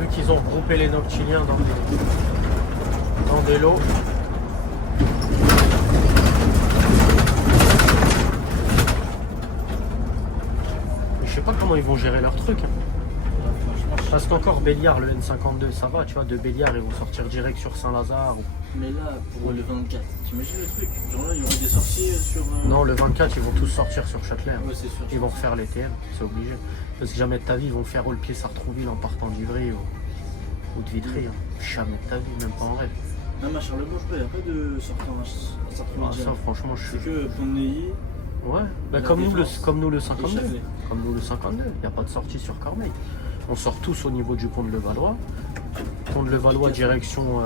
Vu qu'ils ont regroupé les noctiliens dans des lots. Mais je sais pas comment ils vont gérer leur truc. Hein. Franchement, Parce qu'encore Béliard, le N52, ça va, tu vois, de Béliard, ils vont sortir direct sur Saint-Lazare. Mais là, pour le 24, t'imagines le truc? Genre là, il y aurait des sorties sur. Non, le 24, ils vont tous sortir sur Châtelet. Ouais, c'est sûr. Ils vont refaire les TM, c'est obligé. Parce que jamais de ta vie, ils vont faire le pied Sartrouville en partant d'Ivry ou de Vitry. Hein. Jamais de ta vie, même pas en rêve. Même à Charlebourg, je crois, il n'y a pas de sortant à Sartrouville. Ah, ça, franchement, je C'est suis. que Pont-de-Neuilly. Ouais, bah, La comme nous, Défense, comme nous le 52. Châtelet. Comme nous le 52, il n'y a pas de sortie sur Cormeilles. On sort tous au niveau du pont de Levallois. Pont de Levallois, direction,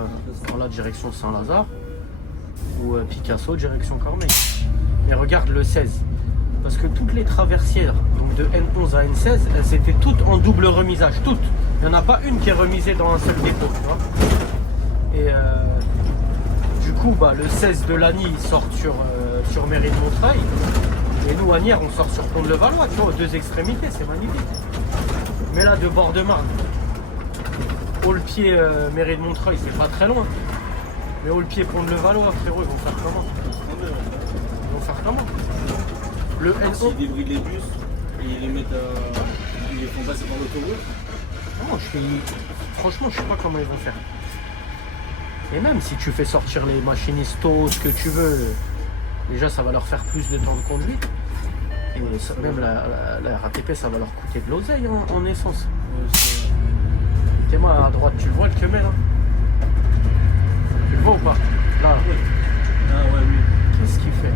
voilà, direction Saint-Lazare. Ou Picasso, direction Cormeilles. Mais regarde le 16. Parce que toutes les traversières, donc de N11 à N16, elles étaient toutes en double remisage. Toutes. Il n'y en a pas une qui est remisée dans un seul dépôt. Tu vois. Et du coup, bah, le 16 de Lagny, ils sortent sur Mairie de Montreuil. Et nous, à Nières, on sort sur Pont de Levallois, tu vois, aux deux extrémités, c'est magnifique. Mais là, de bord de Marne, haut le pied Mairie de Montreuil, c'est pas très loin. Mais haut le pied Pont de Levallois, frérot, ils vont faire comment? Ils vont faire comment? Le N11. S'ils débrident les bus et ils les mettent ils les font passer par l'autoroute. Non, franchement, je sais pas comment ils vont faire. Et même si tu fais sortir les machinistes tôt, ce que tu veux, déjà ça va leur faire plus de temps de conduite. Et ça, même la RATP, ça va leur coûter de l'oseille en essence. T'es moi à droite, tu le vois le Kemel, hein? Tu le vois ou pas? Là, Ah ouais, oui. qu'est-ce qu'il fait?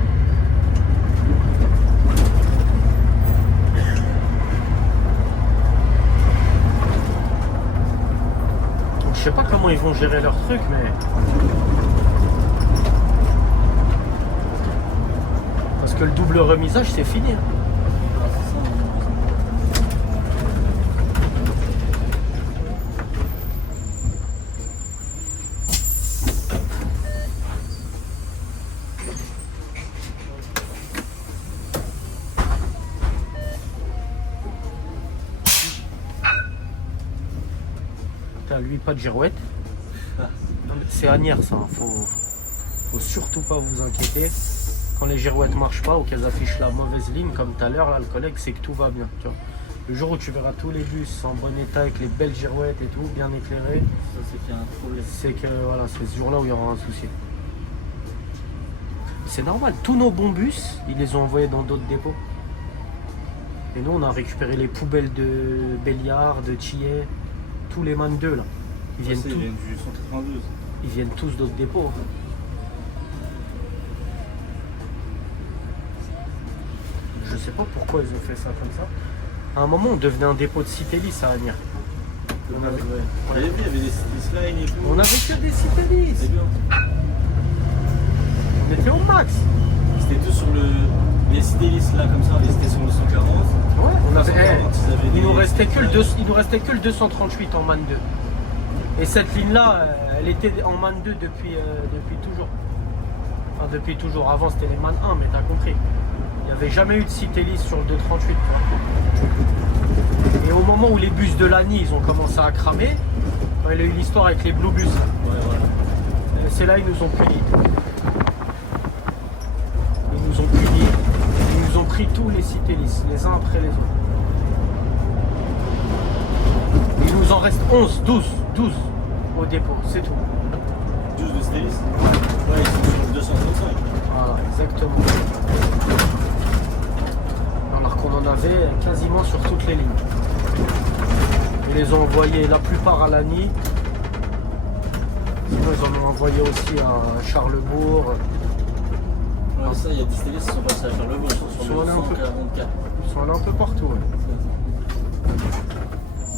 Je sais pas comment ils vont gérer leur truc, mais... Parce que le double remisage, c'est fini. Hein. Ah, c'est ça. T'as lui pas de girouette. C'est à Nières ça, hein. Faut surtout pas vous inquiéter. Quand les girouettes marchent pas ou qu'elles affichent la mauvaise ligne, comme tout à l'heure, là le collègue, c'est que tout va bien. Tu vois. Le jour où tu verras tous les bus en bon état avec les belles girouettes et tout, bien éclairés, Ça, c'est qu'il y a un problème. c'est que voilà, c'est ce jour-là où il y aura un souci. C'est normal, tous nos bons bus, ils les ont envoyés dans d'autres dépôts. Et nous, on a récupéré les poubelles de Béliard, de Thillet, tous les MAN 2 là. Ils viennent, Ils tous, viennent du 192. ils viennent tous d'autres dépôts. Hein. Je sais pas pourquoi ils ont fait ça comme ça. À un moment, on devenait un dépôt de Citélis à Agnières. On avait, On avait vu, il y avait des slides et tout. on avait que des Citélis. C'est bien. On était au max. C'était tous sur les Citélis là, comme ça, ils étaient sur le 140. Ouais, on avait, 140, ils avaient il nous des- restait que le 238 en MAN 2. Et cette ligne-là, elle était en MAN 2 depuis toujours. Enfin, depuis toujours. Avant, c'était les MAN 1, mais t'as compris. Il n'y avait jamais eu de Citélis sur le 238. Tu vois. Et au moment où les bus de Lagny, ils ont commencé à cramer, il y a eu l'histoire avec les Blue Bus. Ouais, voilà. Et c'est là ils nous ont punis. Ils nous ont punis. Ils nous ont pris tous les Citélis, les uns après les autres. Il nous en reste 11, 12 au dépôt, c'est tout. 12 de Citélis. Ouais, ils sont sur le 235. Voilà, exactement. Alors qu'on en avait quasiment sur toutes les lignes. Ils les ont envoyés la plupart à Lagny. Sinon ils en ont envoyé aussi à Charlebourg. Ouais, ça, il y a des Citélis qui sont passés à Charlebourg, ils sont Ils sur sont le allés un peu. 144. Ils sont allés un peu partout. Ouais.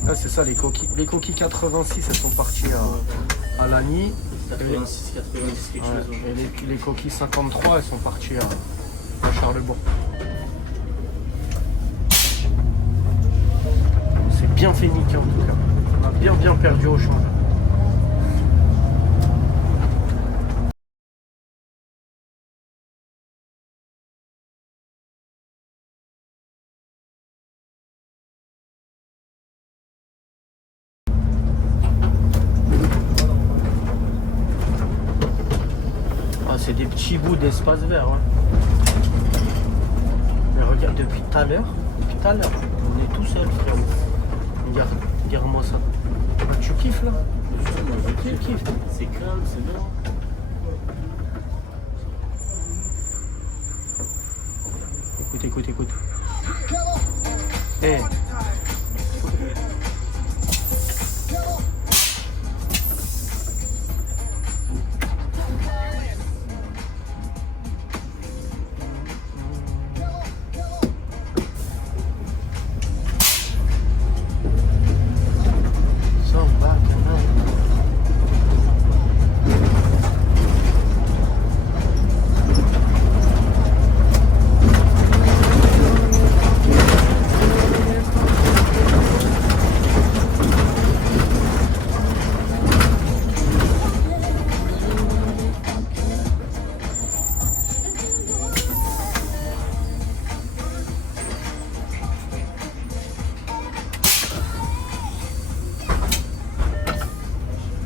Là c'est ça les coquilles. Les coquilles 86 elles sont parties à Lagny. 86, 90, quelque Ouais, chose. Ouais. et les coquilles 53 elles sont parties à Charlebourg. C'est bien fait niquer en tout cas. On a bien perdu au champ. Ah, c'est des petits bouts d'espace vert. Hein. Mais regarde, depuis tout à l'heure, on est tout seul, frérot. Regarde regarde-moi ça. Ah, tu kiffes là? Justement, je Tu kiffes. C'est calme, c'est bien. Écoute. Eh.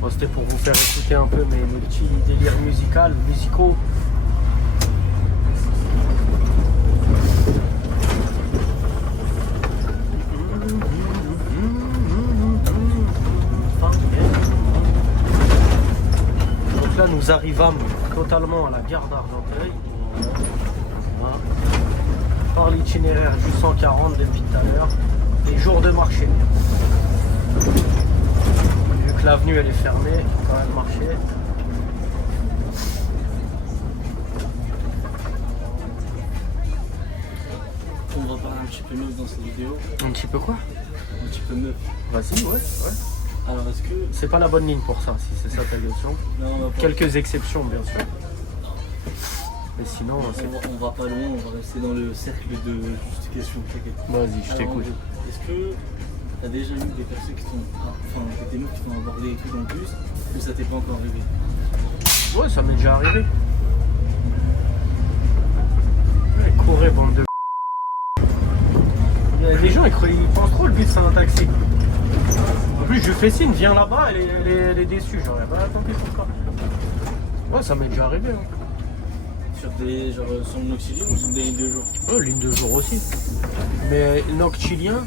Bon, c'était pour vous faire écouter un peu mes petits délires musicaux. Donc là, nous arrivâmes totalement à la gare d'Argenteuil. Voilà. Par l'itinéraire du 140 depuis tout à l'heure. Et jour de marché. Vu que l'avenue elle est fermée, il faut quand même marcher. On va parler un petit peu meuf dans cette vidéo. Un petit peu quoi? Un petit peu meuf. Vas-y, ouais. Alors est-ce que... C'est pas la bonne ligne pour ça, si c'est ça ta question. Non, on va pas... Quelques exceptions, bien sûr. Mais sinon, c'est... on va pas loin, on va rester dans le cercle de juste questions. T'inquiète. Vas-y, je Alors, t'écoute. Est-ce que t'as déjà eu des personnes qui t'ont... Enfin, des meufs qui t'ont abordé et tout dans le bus, ou ça t'est pas encore arrivé? Ouais, ça m'est déjà arrivé. Ouais, courez, bande de... Il y a des gens, ils pensent trop le bus, c'est un taxi. En plus, je lui fais signe, viens là-bas, elle est déçue. Genre, bah, tant pis, pourquoi. Ouais, ça m'est déjà arrivé. Hein. Sur des... genre sur le Noctilien ou sur des lignes de jour? Ouais, ligne de jour aussi. Mais Noctilien,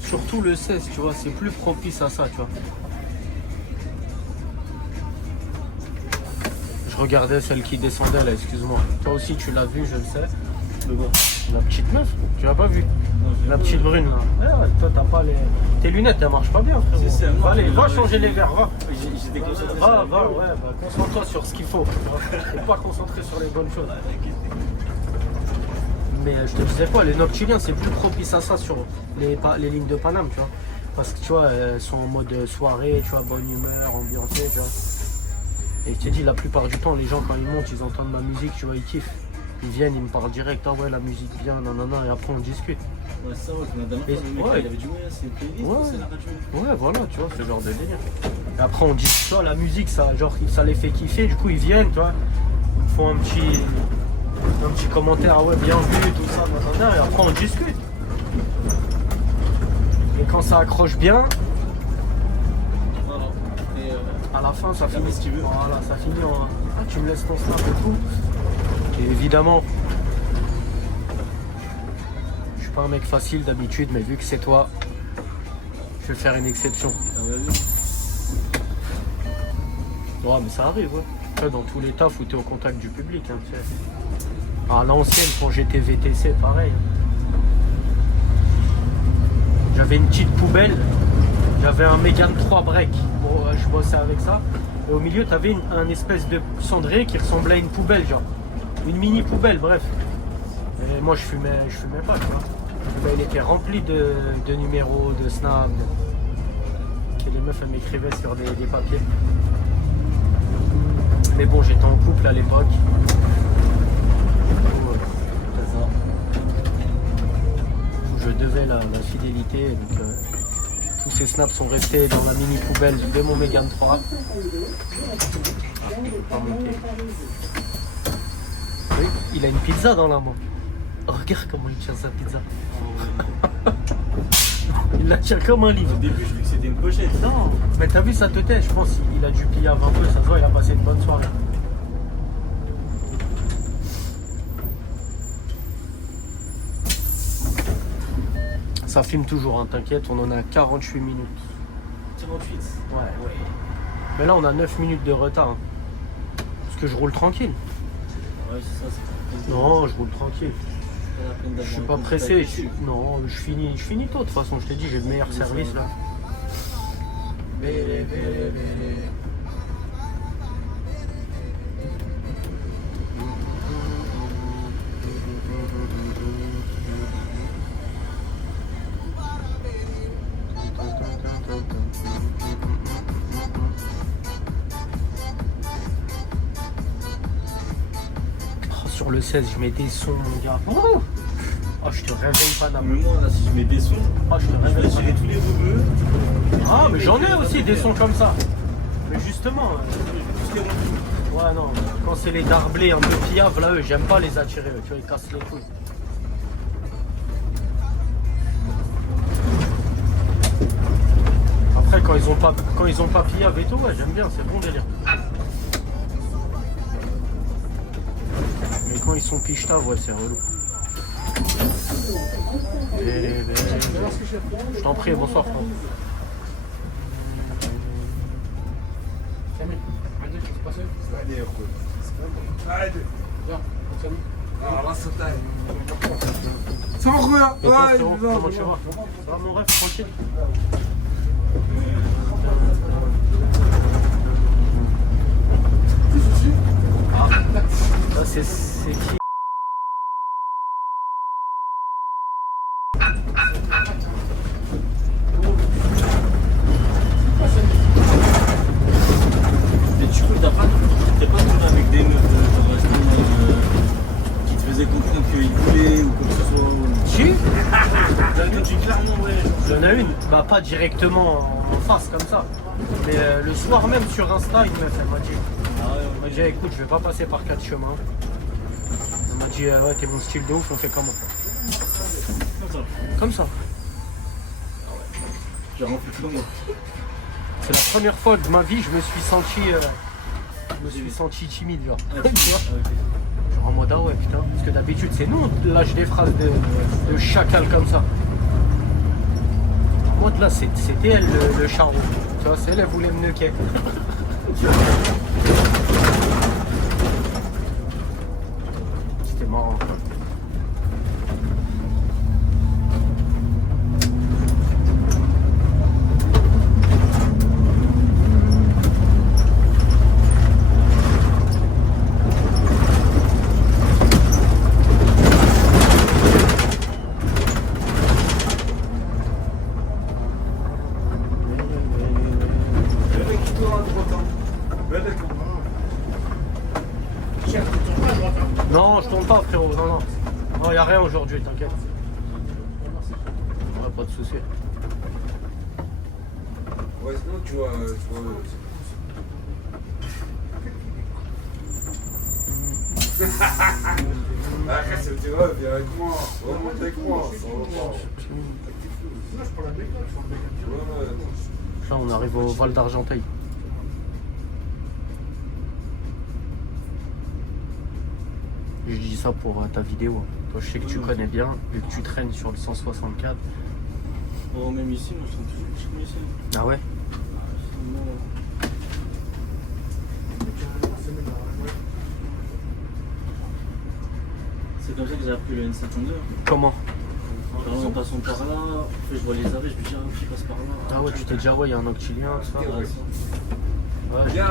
surtout le 16, tu vois, c'est plus propice à ça, tu vois. Je regardais celle qui descendait là, excuse-moi. Toi aussi, tu l'as vue, je le sais. Le bon. La petite meuf, tu l'as pas vue? La petite brune là. Ouais, toi, t'as pas les... Tes lunettes, elles marchent pas bien, frérot. C'est moi, Allez, va je- changer les verres, va. J'étais concentré sur Va, la va, vidéo. ouais, bah, concentre-toi sur ce qu'il faut. Et pas concentré sur les bonnes choses. Mais je te disais quoi, les Noctiliens, c'est plus propice à ça sur les lignes de Paname, tu vois. Parce que tu vois, elles sont en mode soirée, tu vois, bonne humeur, ambiancée, tu vois. Et je t'ai dit, la plupart du temps, les gens, quand ils montent, ils entendent ma musique, tu vois, ils kiffent. Ils viennent, ils me parlent direct, ah ouais, la musique bien, nanana, et après on discute. Ouais, ça, ouais, la dernière Et- fois, le mec, ouais. il avait dit, ouais, c'est une playlist, Ouais. c'est la radio. Ouais, voilà, tu vois, ce genre de délire. Et après, on dit, tu vois, la musique, ça, genre, ça les fait kiffer, du coup, ils viennent, tu vois, ils font un petit commentaire, ah ouais, bien vu, tout ça, nanana, et après, on discute. Et quand ça accroche bien, Voilà. Et à la fin, ça Fais finit. ce qu'il veut. Voilà, ça finit en. Ah, tu me laisses ton snap et tout. Et évidemment, je suis pas un mec facile d'habitude, mais vu que c'est toi, je vais faire une exception. vas-y. Ouais, mais ça arrive, ouais. Tu vois, dans tous les tafs où tu es au contact du public, hein, tu sais. À l'ancienne, quand j'étais VTC, pareil. J'avais une petite poubelle, j'avais un Mégane 3 break. Bon, je bossais avec ça. Et au milieu, tu avais un espèce de cendrier qui ressemblait à une poubelle, genre. Une mini poubelle, bref. Et moi, je fumais pas, tu vois. Et ben, il était rempli de numéros, de snaps. Et les meufs, elles m'écrivaient sur des papiers. Mais bon, j'étais en couple à l'époque. C'est ça. Je devais la fidélité. Donc, tous ces snaps sont restés dans la mini poubelle de mon Mégane 3. Pas monter. Oui, il a une pizza dans la main. Oh, regarde comment il tient sa pizza. Il la tient comme un livre. Au début, je croyais que c'était une pochette. Non, mais t'as vu sa tête, je pense qu'il a dû plier un peu, ça se voit, il a passé une bonne soirée. Ça filme toujours, hein, t'inquiète, on en a 48 minutes. 48. Ouais. Mais là, on a 9 minutes de retard. Hein. Parce que je roule tranquille. Ouais, c'est ça, c'est pas Non, je roule tranquille. la peine Je d'avoir suis un pas contact pressé. dessus. Non, je finis tôt. De toute façon, je t'ai dit, j'ai le meilleur Oui, service ça là. Bélé, bélé, bélé. Oh, sur le 16, je mets des sons, mon gars. Oh, je te réveille pas d'âme. Mais moi, là, si je mets des sons, Oh, je te je vais réveille tirer pas. tous les rebeux. Ah, mais j'en ai aussi des sons comme ça. Mais justement, Tous les rebeux. ouais, non, quand c'est les darblés un peu piaves, là, eux, j'aime pas les attirer, eux, tu vois, ils cassent les couilles. Après, quand ils ont pas piave et tout, ouais, j'aime bien, c'est bon délire. Mais quand ils sont picheta, ouais, c'est relou. Je t'en prie, bonsoir, frère. Et toi, frérot, comment tu vas? Ça va, mon rêve, tranquille? Ah, ça c'est qui? Mais du coup, t'es pas tourné avec des meufs de ton restaurant qui te faisaient comprendre qu'ils voulaient ou quoi que ce soit ou... Si? Là, tu clairement, ouais. Il y en a une, bah pas directement en face comme ça. Mais le soir même sur Insta, une meuf, elle m'a dit. Ah ouais, Elle m'a dit, écoute, je vais pas passer par 4 chemins. Elle m'a dit, ouais, t'es mon style de ouf, on fait comment? comme ça. Comme ça. J'ai rempli tout le monde. C'est la première fois de ma vie, je me suis senti timide, genre. Ah, Tu vois? ok. Genre en mode, ah ouais, putain. Parce que d'habitude, c'est nous, on lâche des phrases de chacal comme ça. En mode là, c'était elle le charron. Tu vois, c'est elle, elle voulait me nuquer. C'était marrant. Non, je tourne pas, frérot. Non, non. Non, y a rien aujourd'hui, t'inquiète. Ouais, pas de soucis. Ouais, sinon tu vois. Arrête, c'est tu vois, viens avec moi. Remonte avec moi. Là, on arrive au Val d'Argenteuil. Je dis ça pour ta vidéo. Toi, je sais que tu connais bien, vu que tu traînes sur le 164. Oh, même ici, moi, je suis toujours comme ici. Ah ouais? C'est comme ça que j'ai appris le N52. Comment? En passant par là, après je vois les arrêts, je me dis ah, qui passe par là. Ah ouais, tu t'es déjà, ouais, il y a un octilien, ça. Ouais, Ouais, Bien,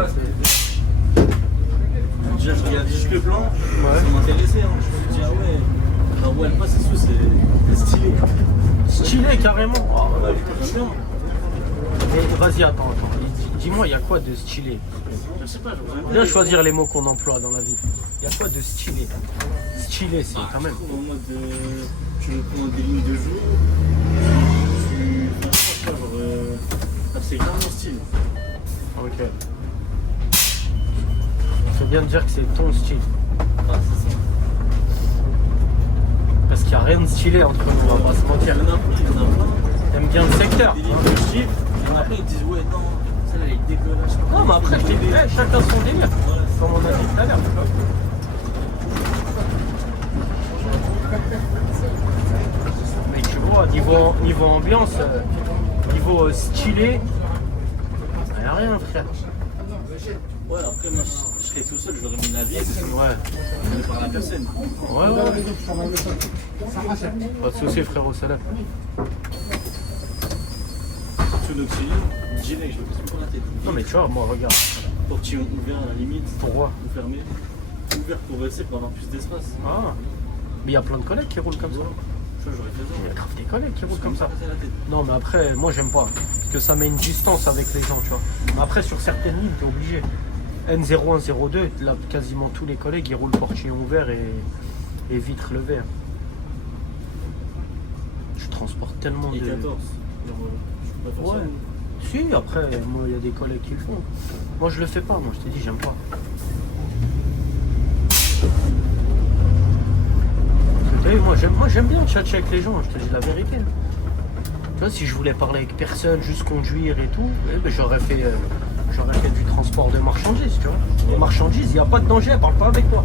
déjà, je regardais juste le plan, Ouais. ça m'intéressait. Hein. Je me suis dit, ah ouais, alors ouais, elle passe, c'est stylé. Stylé, carrément. Oh, Ouais, putain, j'aime bien. mais vas-y, attends. Dis-moi, il y a quoi de stylé? Je sais pas, j'aime Bien choisir les mots qu'on emploie dans la vie. Il y a quoi de stylé? Stylé, c'est quand même. Je trouve en mode, tu prends des lignes de jour, tu fais un choix, genre, c'est grave mon style. Ok. C'est bien de dire que c'est ton style. Ah, c'est ça. Parce qu'il n'y a rien de stylé entre nous, on va pas se mentir. Il y en a plein. T'aimes bien le secteur. Des lignes de style, il y en a plein qui disent, ouais, non, celle-là, elle est dégueulasse. Non, mais après, je t'ai dit, hey, chacun son délire. Ouais, Comme on a dit tout à l'heure. Mais tu vois, niveau ambiance, niveau stylé, rien, frère. Ouais, après, moi, je serais tout seul, j'aurais mon avis, c'est sûr. Ouais. Je ne parle à personne. Ouais, ouais. Pas de soucis, frérot, salam. Surtout l'oxygène, direct, je me pose pas la tête. Non, mais tu vois, moi, regarde. Portillon ouvert à la limite. Pourquoi? Ou fermé. Ouvert pour rester, pour avoir plus d'espace. Ah. Mais il y a plein de collègues qui roulent comme ça. Tu vois, j'aurais fait Il y a ça. grave des collègues qui roulent comme ça. Casser la tête. Non, mais après, moi, j'aime pas. Parce que ça met une distance avec les gens, tu vois. Mais après, sur certaines lignes, t'es obligé. N01, 02, là, quasiment tous les collègues, ils roulent portillon ouvert et vitre levée. Je transporte tellement Et de... 14. Je peux pas faire Ouais. ça. Si, après, moi, il y a des collègues qui le font. Moi, je le fais pas, moi, je te dis, j'aime pas. T'as vu, moi, j'aime bien tchatcher avec les gens, je te dis la vérité. Tu vois, si je voulais parler avec personne, juste conduire et tout, eh ben, j'aurais fait du transport de marchandises, tu vois. Les marchandises, il n'y a pas de danger, elles parlent pas avec toi.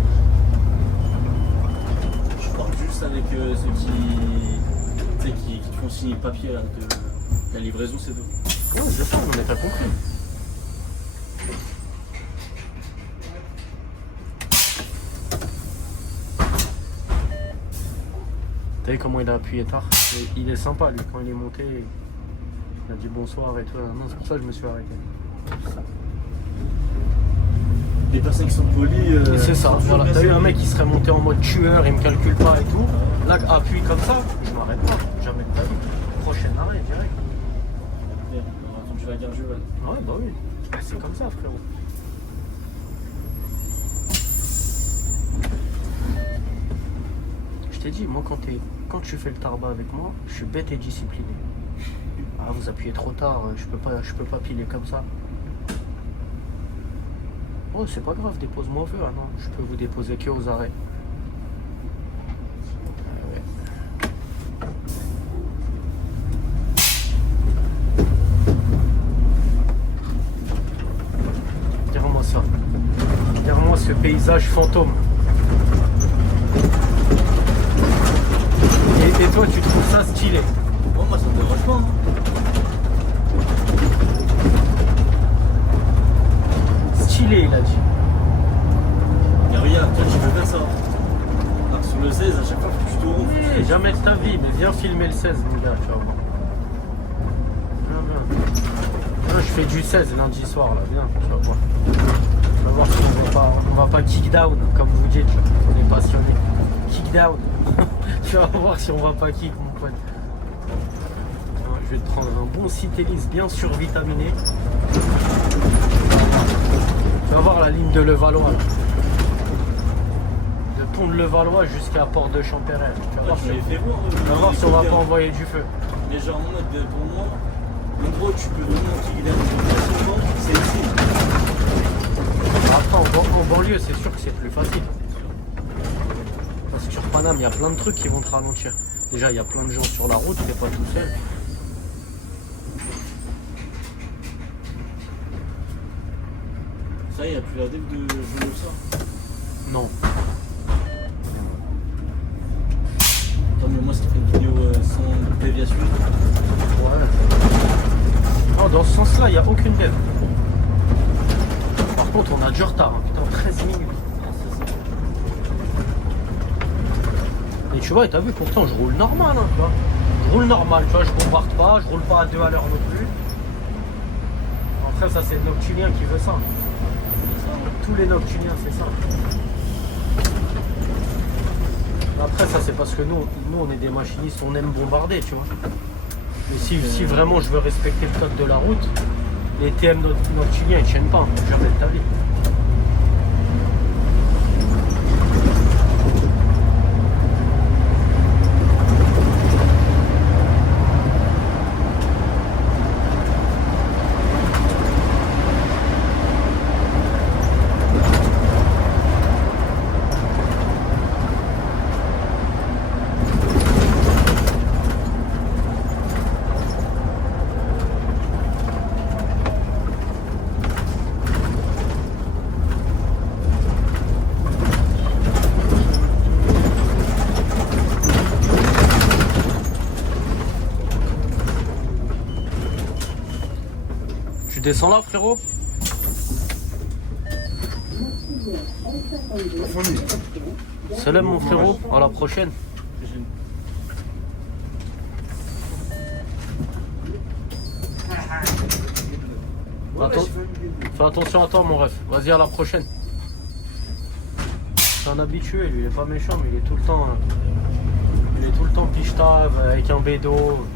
Je parle juste avec ceux qui, tu sais, qui te font signer le papier là, de la livraison, c'est tout. Ouais, je sais, on est pas compris. T'as vu comment il a appuyé tard? Il est sympa, lui, quand il est monté, il a dit bonsoir et tout. Non, c'est pour ça que je me suis arrêté. Les personnes qui sont polies. Et c'est ça, sont toujours voilà. bien T'as vu un servies. mec qui serait monté en mode tueur, il me calcule pas et tout. Là, appuie comme ça, je m'arrête pas, jamais de ta vie. Prochain arrêt, direct. Bien, on va attendre, je vais à la gare Juval. Ouais, bah oui. Bah, c'est comme ça, frérot. Je t'ai dit, moi, quand tu fais le tarba avec moi, je suis bête et discipliné. Ah, vous appuyez trop tard, je peux pas piler comme ça. Oh, c'est pas grave, dépose-moi au feu. Ah non, je peux vous déposer que aux arrêts. Ah ouais. Regarde-moi ça. Regarde-moi ce paysage fantôme. Et toi, tu trouves ça stylé? Bon, moi ça me dérange pas. Hein. Stylé, il a dit. Et regarde, toi tu veux faire ça. Alors, sur le 16, à chaque fois que tu tournes, Eh, jamais de ta vie, mais viens filmer le 16, mon gars, tu vas voir. Viens. Viens, je fais du 16 lundi soir, là, viens, tu vas voir. Tu vas voir si on va pas kick down, comme vous dites, on est passionné. Kick down. Tu vas voir si on va pas kick, mon pote. Je vais te prendre un bon Citélis bien survitaminé. Tu vas voir la ligne de Levallois. De pont de Levallois jusqu'à Porte de Champéret. Tu vas voir si, tu les fais voir. tu vas voir si on va pas envoyer du feu. Mais genre, en mode, pour moi, en gros, tu peux vraiment kick down facilement, c'est ici. Après, en banlieue, c'est sûr que c'est plus facile. Parce que sur Paname, il y a plein de trucs qui vont te ralentir. Déjà, il y a plein de gens sur la route, t'es pas tout seul. Ça, il n'y a plus la dev de jouer ça. Non. Tant mieux, moi, ça fait une vidéo sans déviation. Ouais. Non, dans ce sens-là, il n'y a aucune dev. Par contre, on a du retard. Hein. Putain, 13 minutes. Et tu vois, et t'as vu, pourtant, je roule normal. Hein, tu vois. Je roule normal, tu vois, je bombarde pas, je roule pas à 2 à l'heure non plus. Après, ça, c'est le noctilien qui veut ça. Tous les noctiliens, c'est ça. Après, ça, c'est parce que nous, on est des machinistes, on aime bombarder, tu vois. Mais si vraiment je veux respecter le code de la route, les TM noctiliens, ils tiennent pas, jamais de ta vie. Tu descends là, frérot? Salam, mon frérot. À la prochaine. Fais attention à toi, mon ref. Vas-y, à la prochaine. C'est un habitué, lui. Il est pas méchant, mais il est tout le temps... Il est tout le temps piche-tave, avec un bédo.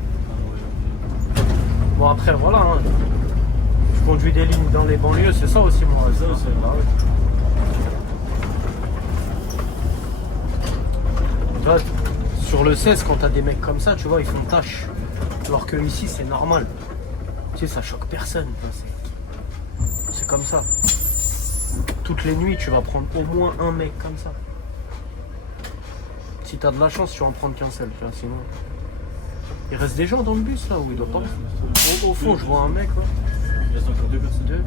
Bon, après, voilà. Hein. Je conduis des lignes dans les banlieues, c'est ça aussi, moi. Ça aussi, bah ouais. Tu vois, sur le 16, quand t'as des mecs comme ça, tu vois, ils font tâche. Alors que ici, c'est normal. Tu sais, ça choque personne. C'est comme ça. Toutes les nuits, tu vas prendre au moins un mec comme ça. Si t'as de la chance, tu vas en prendre qu'un seul, tu vois, sinon... Il reste des gens dans le bus, là, où il doit pas... Au fond, je vois un mec, là. Il reste encore 2 personnes. 2.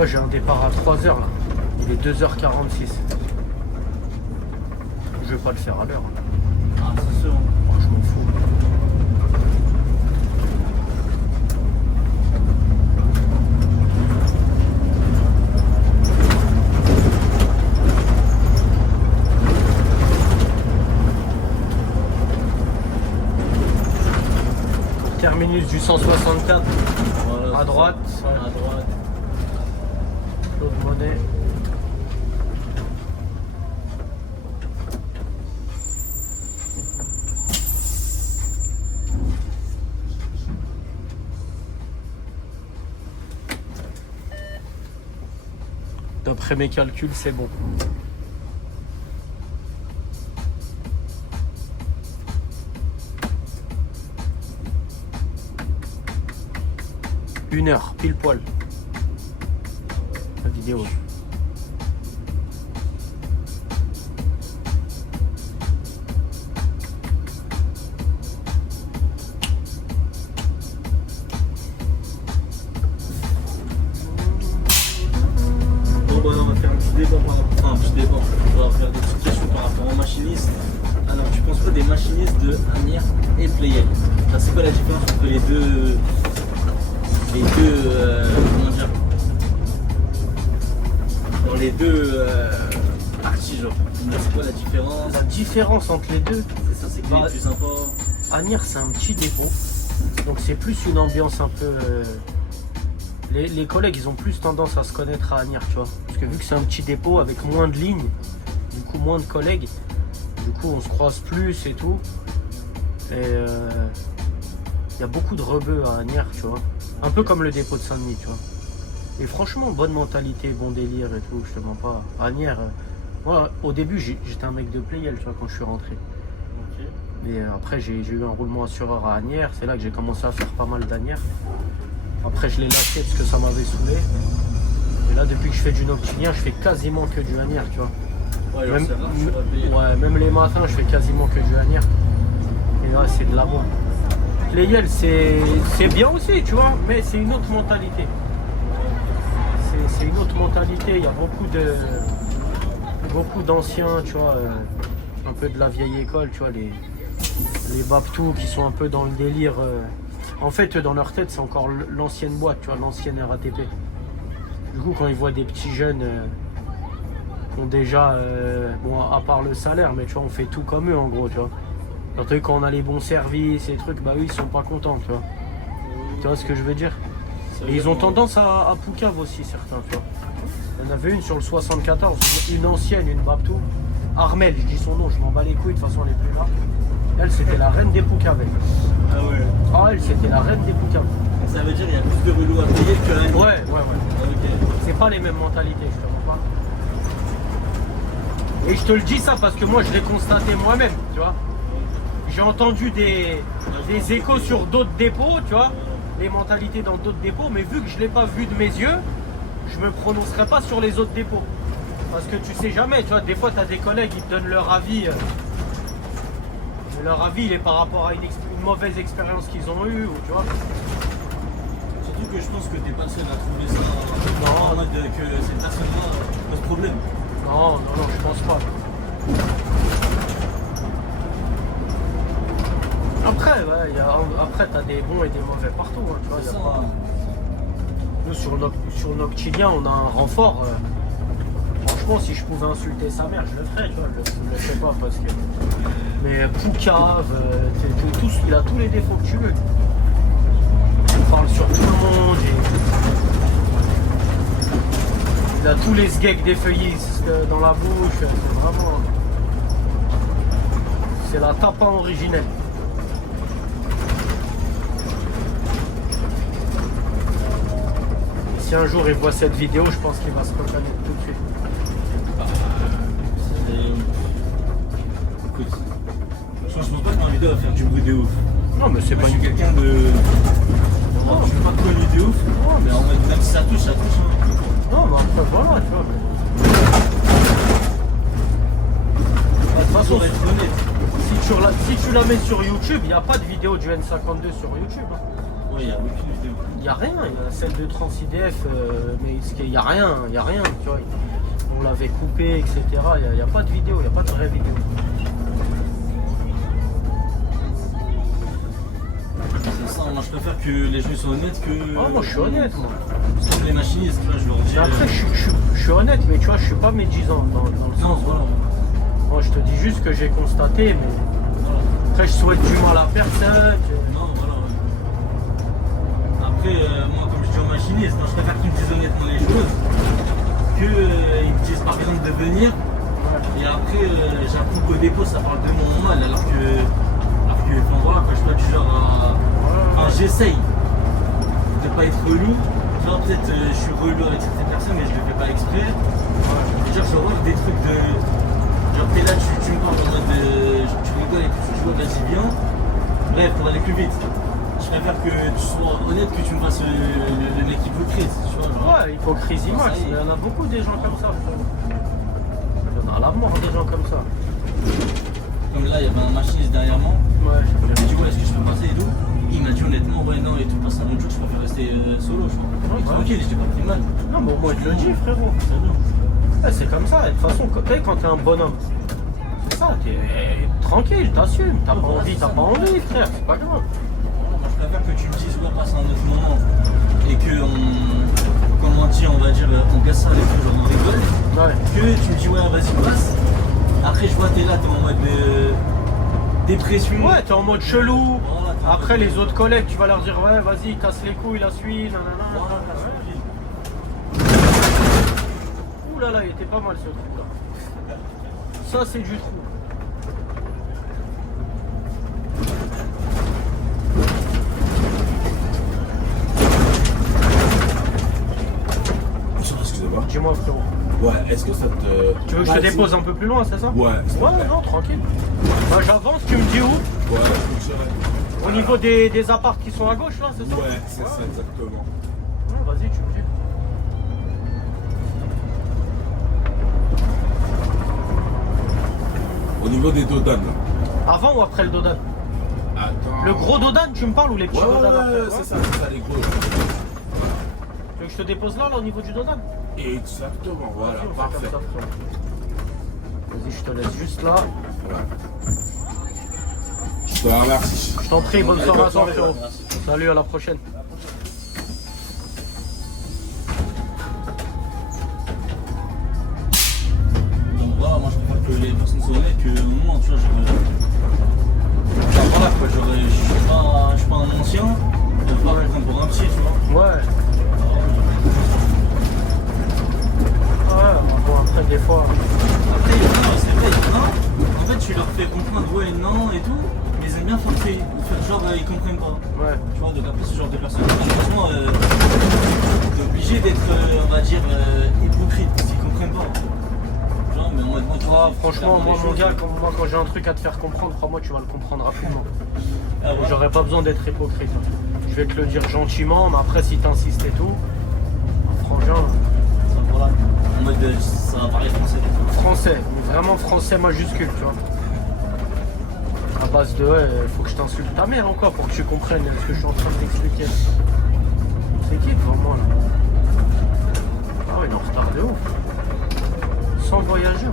Ouais, j'ai un départ à 3h, là. Il est 2h46. Je vais pas le faire à l'heure. Ah, c'est sûr. Oh, je m'en fous. Terminus du 164. Voilà, À droite. Ouais, à droite. Claude Monet. D'après mes calculs, c'est bon. Une heure, pile poil. La vidéo. Bon, bah, on va faire un petit débat par rapport. Enfin, un petit débat. On va faire des petites questions par rapport aux machinistes. Alors, tu penses quoi des machinistes de Anières et Playel? C'est quoi la différence entre les deux. Comment dire? Dans les deux parties, genre. C'est quoi la différence? La différence entre les deux, C'est ça, c'est que les plus sympa. Anières, c'est un petit dépôt. Donc c'est plus une ambiance un peu... Les collègues, ils ont plus tendance à se connaître à Anières, tu vois. Parce que vu que c'est un petit dépôt avec moins de lignes, du coup moins de collègues, du coup on se croise plus et tout. Et il y a beaucoup de rebeux à Anières, tu vois. Un peu comme le dépôt de Saint-Denis, tu vois. Et franchement, bonne mentalité, bon délire et tout, je te mens pas. À Anières, moi au début j'étais un mec de Playel, tu vois, quand je suis rentré. Ok. Mais après j'ai eu un roulement assureur à Anières, c'est là que j'ai commencé à faire pas mal d'Anières. Après je l'ai lâché parce que ça m'avait saoulé. Et là depuis que je fais du noctilien, je fais quasiment que du Anières, tu vois. Ouais, alors Même, c'est rare, je vais payer. ouais, même les matins je fais quasiment que du Anières. Et là c'est de l'amour. Playel c'est bien aussi, tu vois, mais c'est une autre mentalité. C'est une autre mentalité, il y a beaucoup d'anciens, tu vois, un peu de la vieille école, tu vois, les Baptous qui sont un peu dans le délire. En fait, dans leur tête, c'est encore l'ancienne boîte, tu vois, l'ancienne RATP. Du coup, quand ils voient des petits jeunes qui ont déjà, bon, à part le salaire, mais tu vois, on fait tout comme eux, en gros, tu vois. Alors, quand on a les bons services et trucs, bah oui, ils sont pas contents, tu vois. Tu vois ce que je veux dire? Et ils ont tendance à poucave aussi, certains, tu vois. Il y en avait une sur le 74, une ancienne, une Baptou. Armel, je dis son nom, je m'en bats les couilles, de toute façon elle est plus là. Elle, c'était la reine des poucaves. Ah ouais. Ah, elle, c'était la reine des poucaves. Ça veut dire qu'il y a plus de relous à payer que Anières. Ouais. Ok. C'est pas les mêmes mentalités, je te mens pas. Et je te le dis ça parce que moi, je l'ai constaté moi-même, tu vois. J'ai entendu des échos sur d'autres dépôts, tu vois. Les mentalités dans d'autres dépôts, mais vu que je l'ai pas vu de mes yeux, je me prononcerai pas sur les autres dépôts. Parce que tu sais jamais, tu vois, des fois tu as des collègues, ils te donnent leur avis. Leur avis, il est par rapport à une mauvaise expérience qu'ils ont eue, ou tu vois. Surtout surtout que je pense que t'es pas le seul à trouver ça Non. en mode que cette personne-là pose problème. Non, je pense pas. Après, ouais, après t'as des bons et des mauvais partout. Hein, tu vois, C'est y a ça, pas- hein. Nous, sur Noctilien, on a un renfort. Franchement, si je pouvais insulter sa mère, je le ferais, tu vois. Je le fais pas parce que. Mais Poucave, il a tous les défauts que tu veux. Il parle sur tout le monde. Il a tous les sgeeks des feuillistes dans la bouche. C'est vraiment. C'est la tapa originelle. Si un jour il voit cette vidéo, je pense qu'il va se reconnaître tout de suite. Écoute, je pense pas que ma vidéo va faire du bruit de ouf. Non, mais c'est Moi, pas je suis une. quelqu'un de. Non, Je suis pas connu de ouf, mais en mode, même si ça touche, ça touche. Hein. Non, mais après, voilà, tu vois. De toute façon, Pour être honnête. si tu la mets sur YouTube, il n'y a pas de vidéo du N52 sur YouTube. Hein. Ouais, il y a aucune vidéo. Il n'y a rien, il y a celle de TransIDF, mais il n'y a rien, tu vois. On l'avait coupé, etc. Il n'y a pas de vidéo, il n'y a pas de vraie vidéo. C'est ça, moi je préfère que les gens soient honnêtes que. Ah, moi je suis honnête, moi. C'est comme les machinistes, tu vois, je leur dis. Mais après, je suis honnête, mais tu vois, je suis pas médisant dans le Non, sens. voilà. Moi, je te dis juste que j'ai constaté, mais Voilà. après, je souhaite du mal à personne. Non, voilà. Après, moi, comme je dis aux machinistes, moi, je préfère qu'ils me disent honnêtement les choses que ils me disent par exemple de venir et après j'apprends qu'au dépôt ça parle de mon mal alors que enfin, voilà, quoi, je suis pas du genre à. Enfin, j'essaye de pas être relou. Genre, peut-être je suis relou avec certaines personnes, mais je le fais pas exprès. Genre, je vois des trucs de. Genre, t'es là, tu me parles en mode de. Genre, tu rigoles et tout, tu vois, vas-y, viens. Bref, pour aller plus vite. Je préfère que tu sois honnête que tu me fasses le mec hypocrite, tu vois. Genre. Ouais, hypocrisie max, il y en a beaucoup des gens comme ça. Il y en a à la mort des gens comme ça. Comme là, il y avait un machiniste derrière moi. Ouais. Je lui ai dit, ouais, est-ce que je peux passer et tout? Il m'a dit honnêtement, ouais, non, et tout, passe un autre jour, je préfère rester solo, je crois. Ouais, ouais. Tranquille, je t'ai pas pris mal. Non, mais moi je le dis, frérot. Ouais, c'est comme ça, de toute façon, quand t'es un bonhomme, c'est ça, t'es tranquille, t'assumes. T'as pas envie, t'as pas envie, frère, c'est pas grave. Moi, je préfère que tu me dises, ouais, passe un autre moment et que comment dire, on va dire, on casse ça avec tout, genre on rigole. Ouais. Que tu me dis, ouais, vas-y, passe. Après, je vois, t'es là, t'es en mode dépression. Ouais, t'es en mode chelou. Voilà, t'es en Après, mode- les autres collègues, tu vas leur dire, ouais, vas-y, casse les couilles, la suite, nanana. Voilà, Ouais. Ouh là là, il était pas mal ce truc là. Ça, c'est du trou. Excusez-moi. Dis-moi, frérot. Ouais, est-ce que ça te. Tu veux que je te dépose un peu plus loin, c'est ça? Ouais, s'il te Ouais, plaît. non, tranquille. Bah, j'avance, tu me dis où? Ouais, je fonctionnerai. Au niveau des apparts qui sont à gauche, là, c'est ça? Ouais, c'est ça, exactement. Ouais, vas-y, tu me dis. Au niveau des dodanes, là. Avant ou après le dodan? Attends. Le gros dodan, tu me parles ou les petits Ouais, ouais, dodan ouais, après? c'est ça, les gros. Tu veux que je te dépose là, au niveau du dodan? Exactement, voilà, Vas-y, on fait parfait. comme ça, frérot. Vas-y, je te laisse juste là. Ouais. Je te remercie. Je t'en prie, bonne Allez, soirée à bonne toi, soirée, frérot. merci. Salut, à la prochaine. Donc voilà, moi je préfère que les personnes soient honnêtes que moi, tu vois, genre, voilà quoi, genre, je suis pas un ancien, je vais pas me prendre pour un petit, tu vois. Ouais. Ouais, bon, après, des fois. Après, c'est vrai, il y en a, en fait, tu leur fais comprendre, ouais, non et tout, mais ils aiment bien forcer, faire genre, ils comprennent pas. Ouais. Tu vois, donc après, ce genre de personnes, franchement, t'es obligé d'être, on va dire, hypocrite, s'ils comprennent pas. Genre, mais en mode, moi, tu vois, Franchement, moi, les mon choses, gars, quand j'ai un truc à te faire comprendre, crois-moi, tu vas le comprendre rapidement. ah, voilà. J'aurais pas besoin d'être hypocrite. Hein. Je vais te le dire gentiment, mais après, si t'insistes et tout, frangin, Ça, voilà, en mode, ça va parler français. français, mais vraiment français majuscule, tu vois. À base de, faut que je t'insulte ta mère encore pour que tu comprennes ce que je suis en train de t'expliquer. C'est qui devant moi là? Ah ouais, il est en retard de ouf. 100 voyageurs.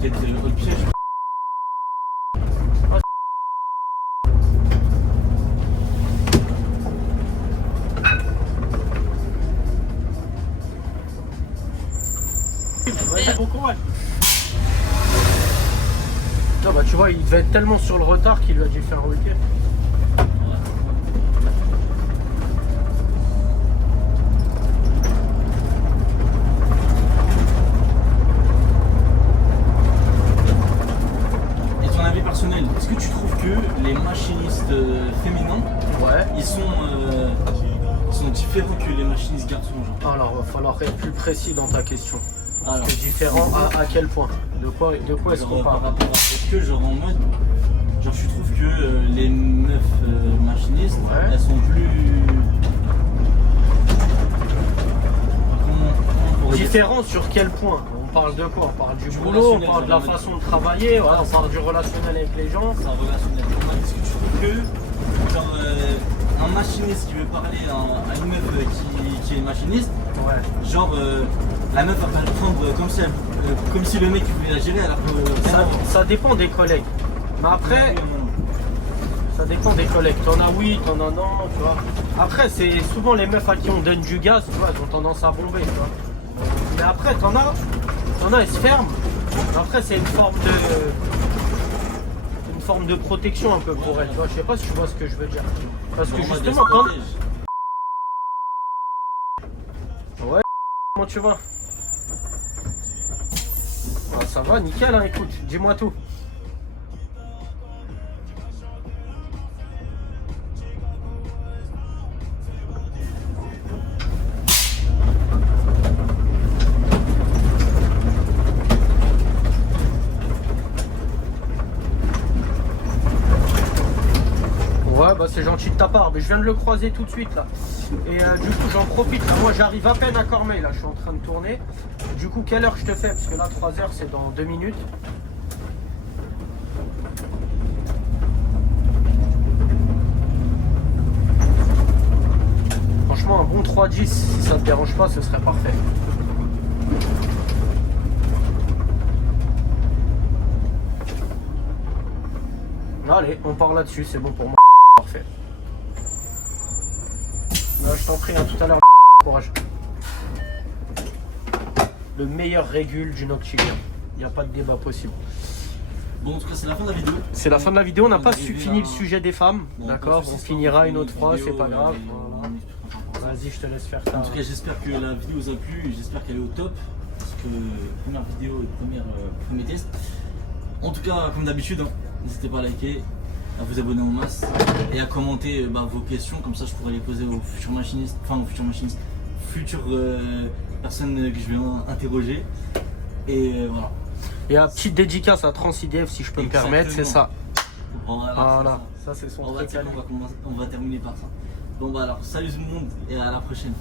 Peut-être le piège. Vas-y, bon courage. Non, bah tu vois, il devait être tellement sur le retard qu'il lui a dû faire requer. Et ton avis personnel, est-ce que tu trouves que les machinistes féminins, Ouais. ils sont différents que les machinistes garçons, genre? Alors, va falloir être plus précis dans ta question. Alors, C'est différent à quel point? De quoi est-ce qu'on genre, par parle? rapport à est-ce que genre en mode, genre je trouve que les meufs machinistes, Ouais. elles sont plus comment on pourrait dire Différent sur quel point? On parle de quoi? On parle du Du boulot, on relationnel, parle de la genre, façon de travailler, voilà, on parle du relationnel avec les gens. ça, c'est un relationnel. Est-ce que tu trouves que genre un machiniste qui veut parler à une meuf qui est machiniste, Ouais. genre la meuf va pas le prendre comme si le mec voulait la gérer alors que Ça dépend des collègues. Mais après, ça dépend des collègues. T'en as oui, t'en as non, tu vois. Après, c'est souvent les meufs à qui on donne du gaz, tu vois, elles ont tendance à bomber, tu vois. Mais après, t'en as, elles se ferment. Après, c'est une forme de protection un peu pour elles, tu vois. Je sais pas si tu vois ce que je veux dire. Parce que justement, quand... Ouais, comment tu vas? Ah, ça va, nickel, hein, écoute, dis-moi tout. Ouais, bah c'est gentil de ta part, mais je viens de le croiser tout de suite là. Et du coup, j'en profite là. Moi, j'arrive à peine à Cormeilles là, je suis en train de tourner. Du coup, quelle heure je te fais? Parce que là, 3 heures, c'est dans 2 minutes. Franchement, un bon 3-10, si ça te dérange pas, ce serait parfait. Allez, on part là-dessus, c'est bon pour moi. Parfait. Là, je t'en prie, à tout à l'heure. Courage. Le meilleur régule du noctilien. Il n'y a pas de débat possible. Bon, en tout cas, c'est la fin de la vidéo. C'est la fin de la vidéo, on n'a On pas est arrivé fini à- le sujet des femmes. Bon, D'accord, pas de on soucis, finira on une autre fait fois, vidéo, c'est pas grave. on Voilà. expliquera ça. Vas-y, je te laisse faire ça. En tout cas, j'espère que la vidéo vous a plu et j'espère qu'elle est au top. Parce que première vidéo et premier test. En tout cas, comme d'habitude, hein, n'hésitez pas à liker, à vous abonner en masse et à commenter vos questions. Comme ça, je pourrais les poser aux futurs machinistes, futures personnes que je vais interroger. Et voilà. Et à petite dédicace à TransIDF, si je peux me permettre, c'est ça. Voilà, ça c'est son On va, truc à lui. on va terminer par ça. Bon bah alors, salut tout le monde et à la prochaine.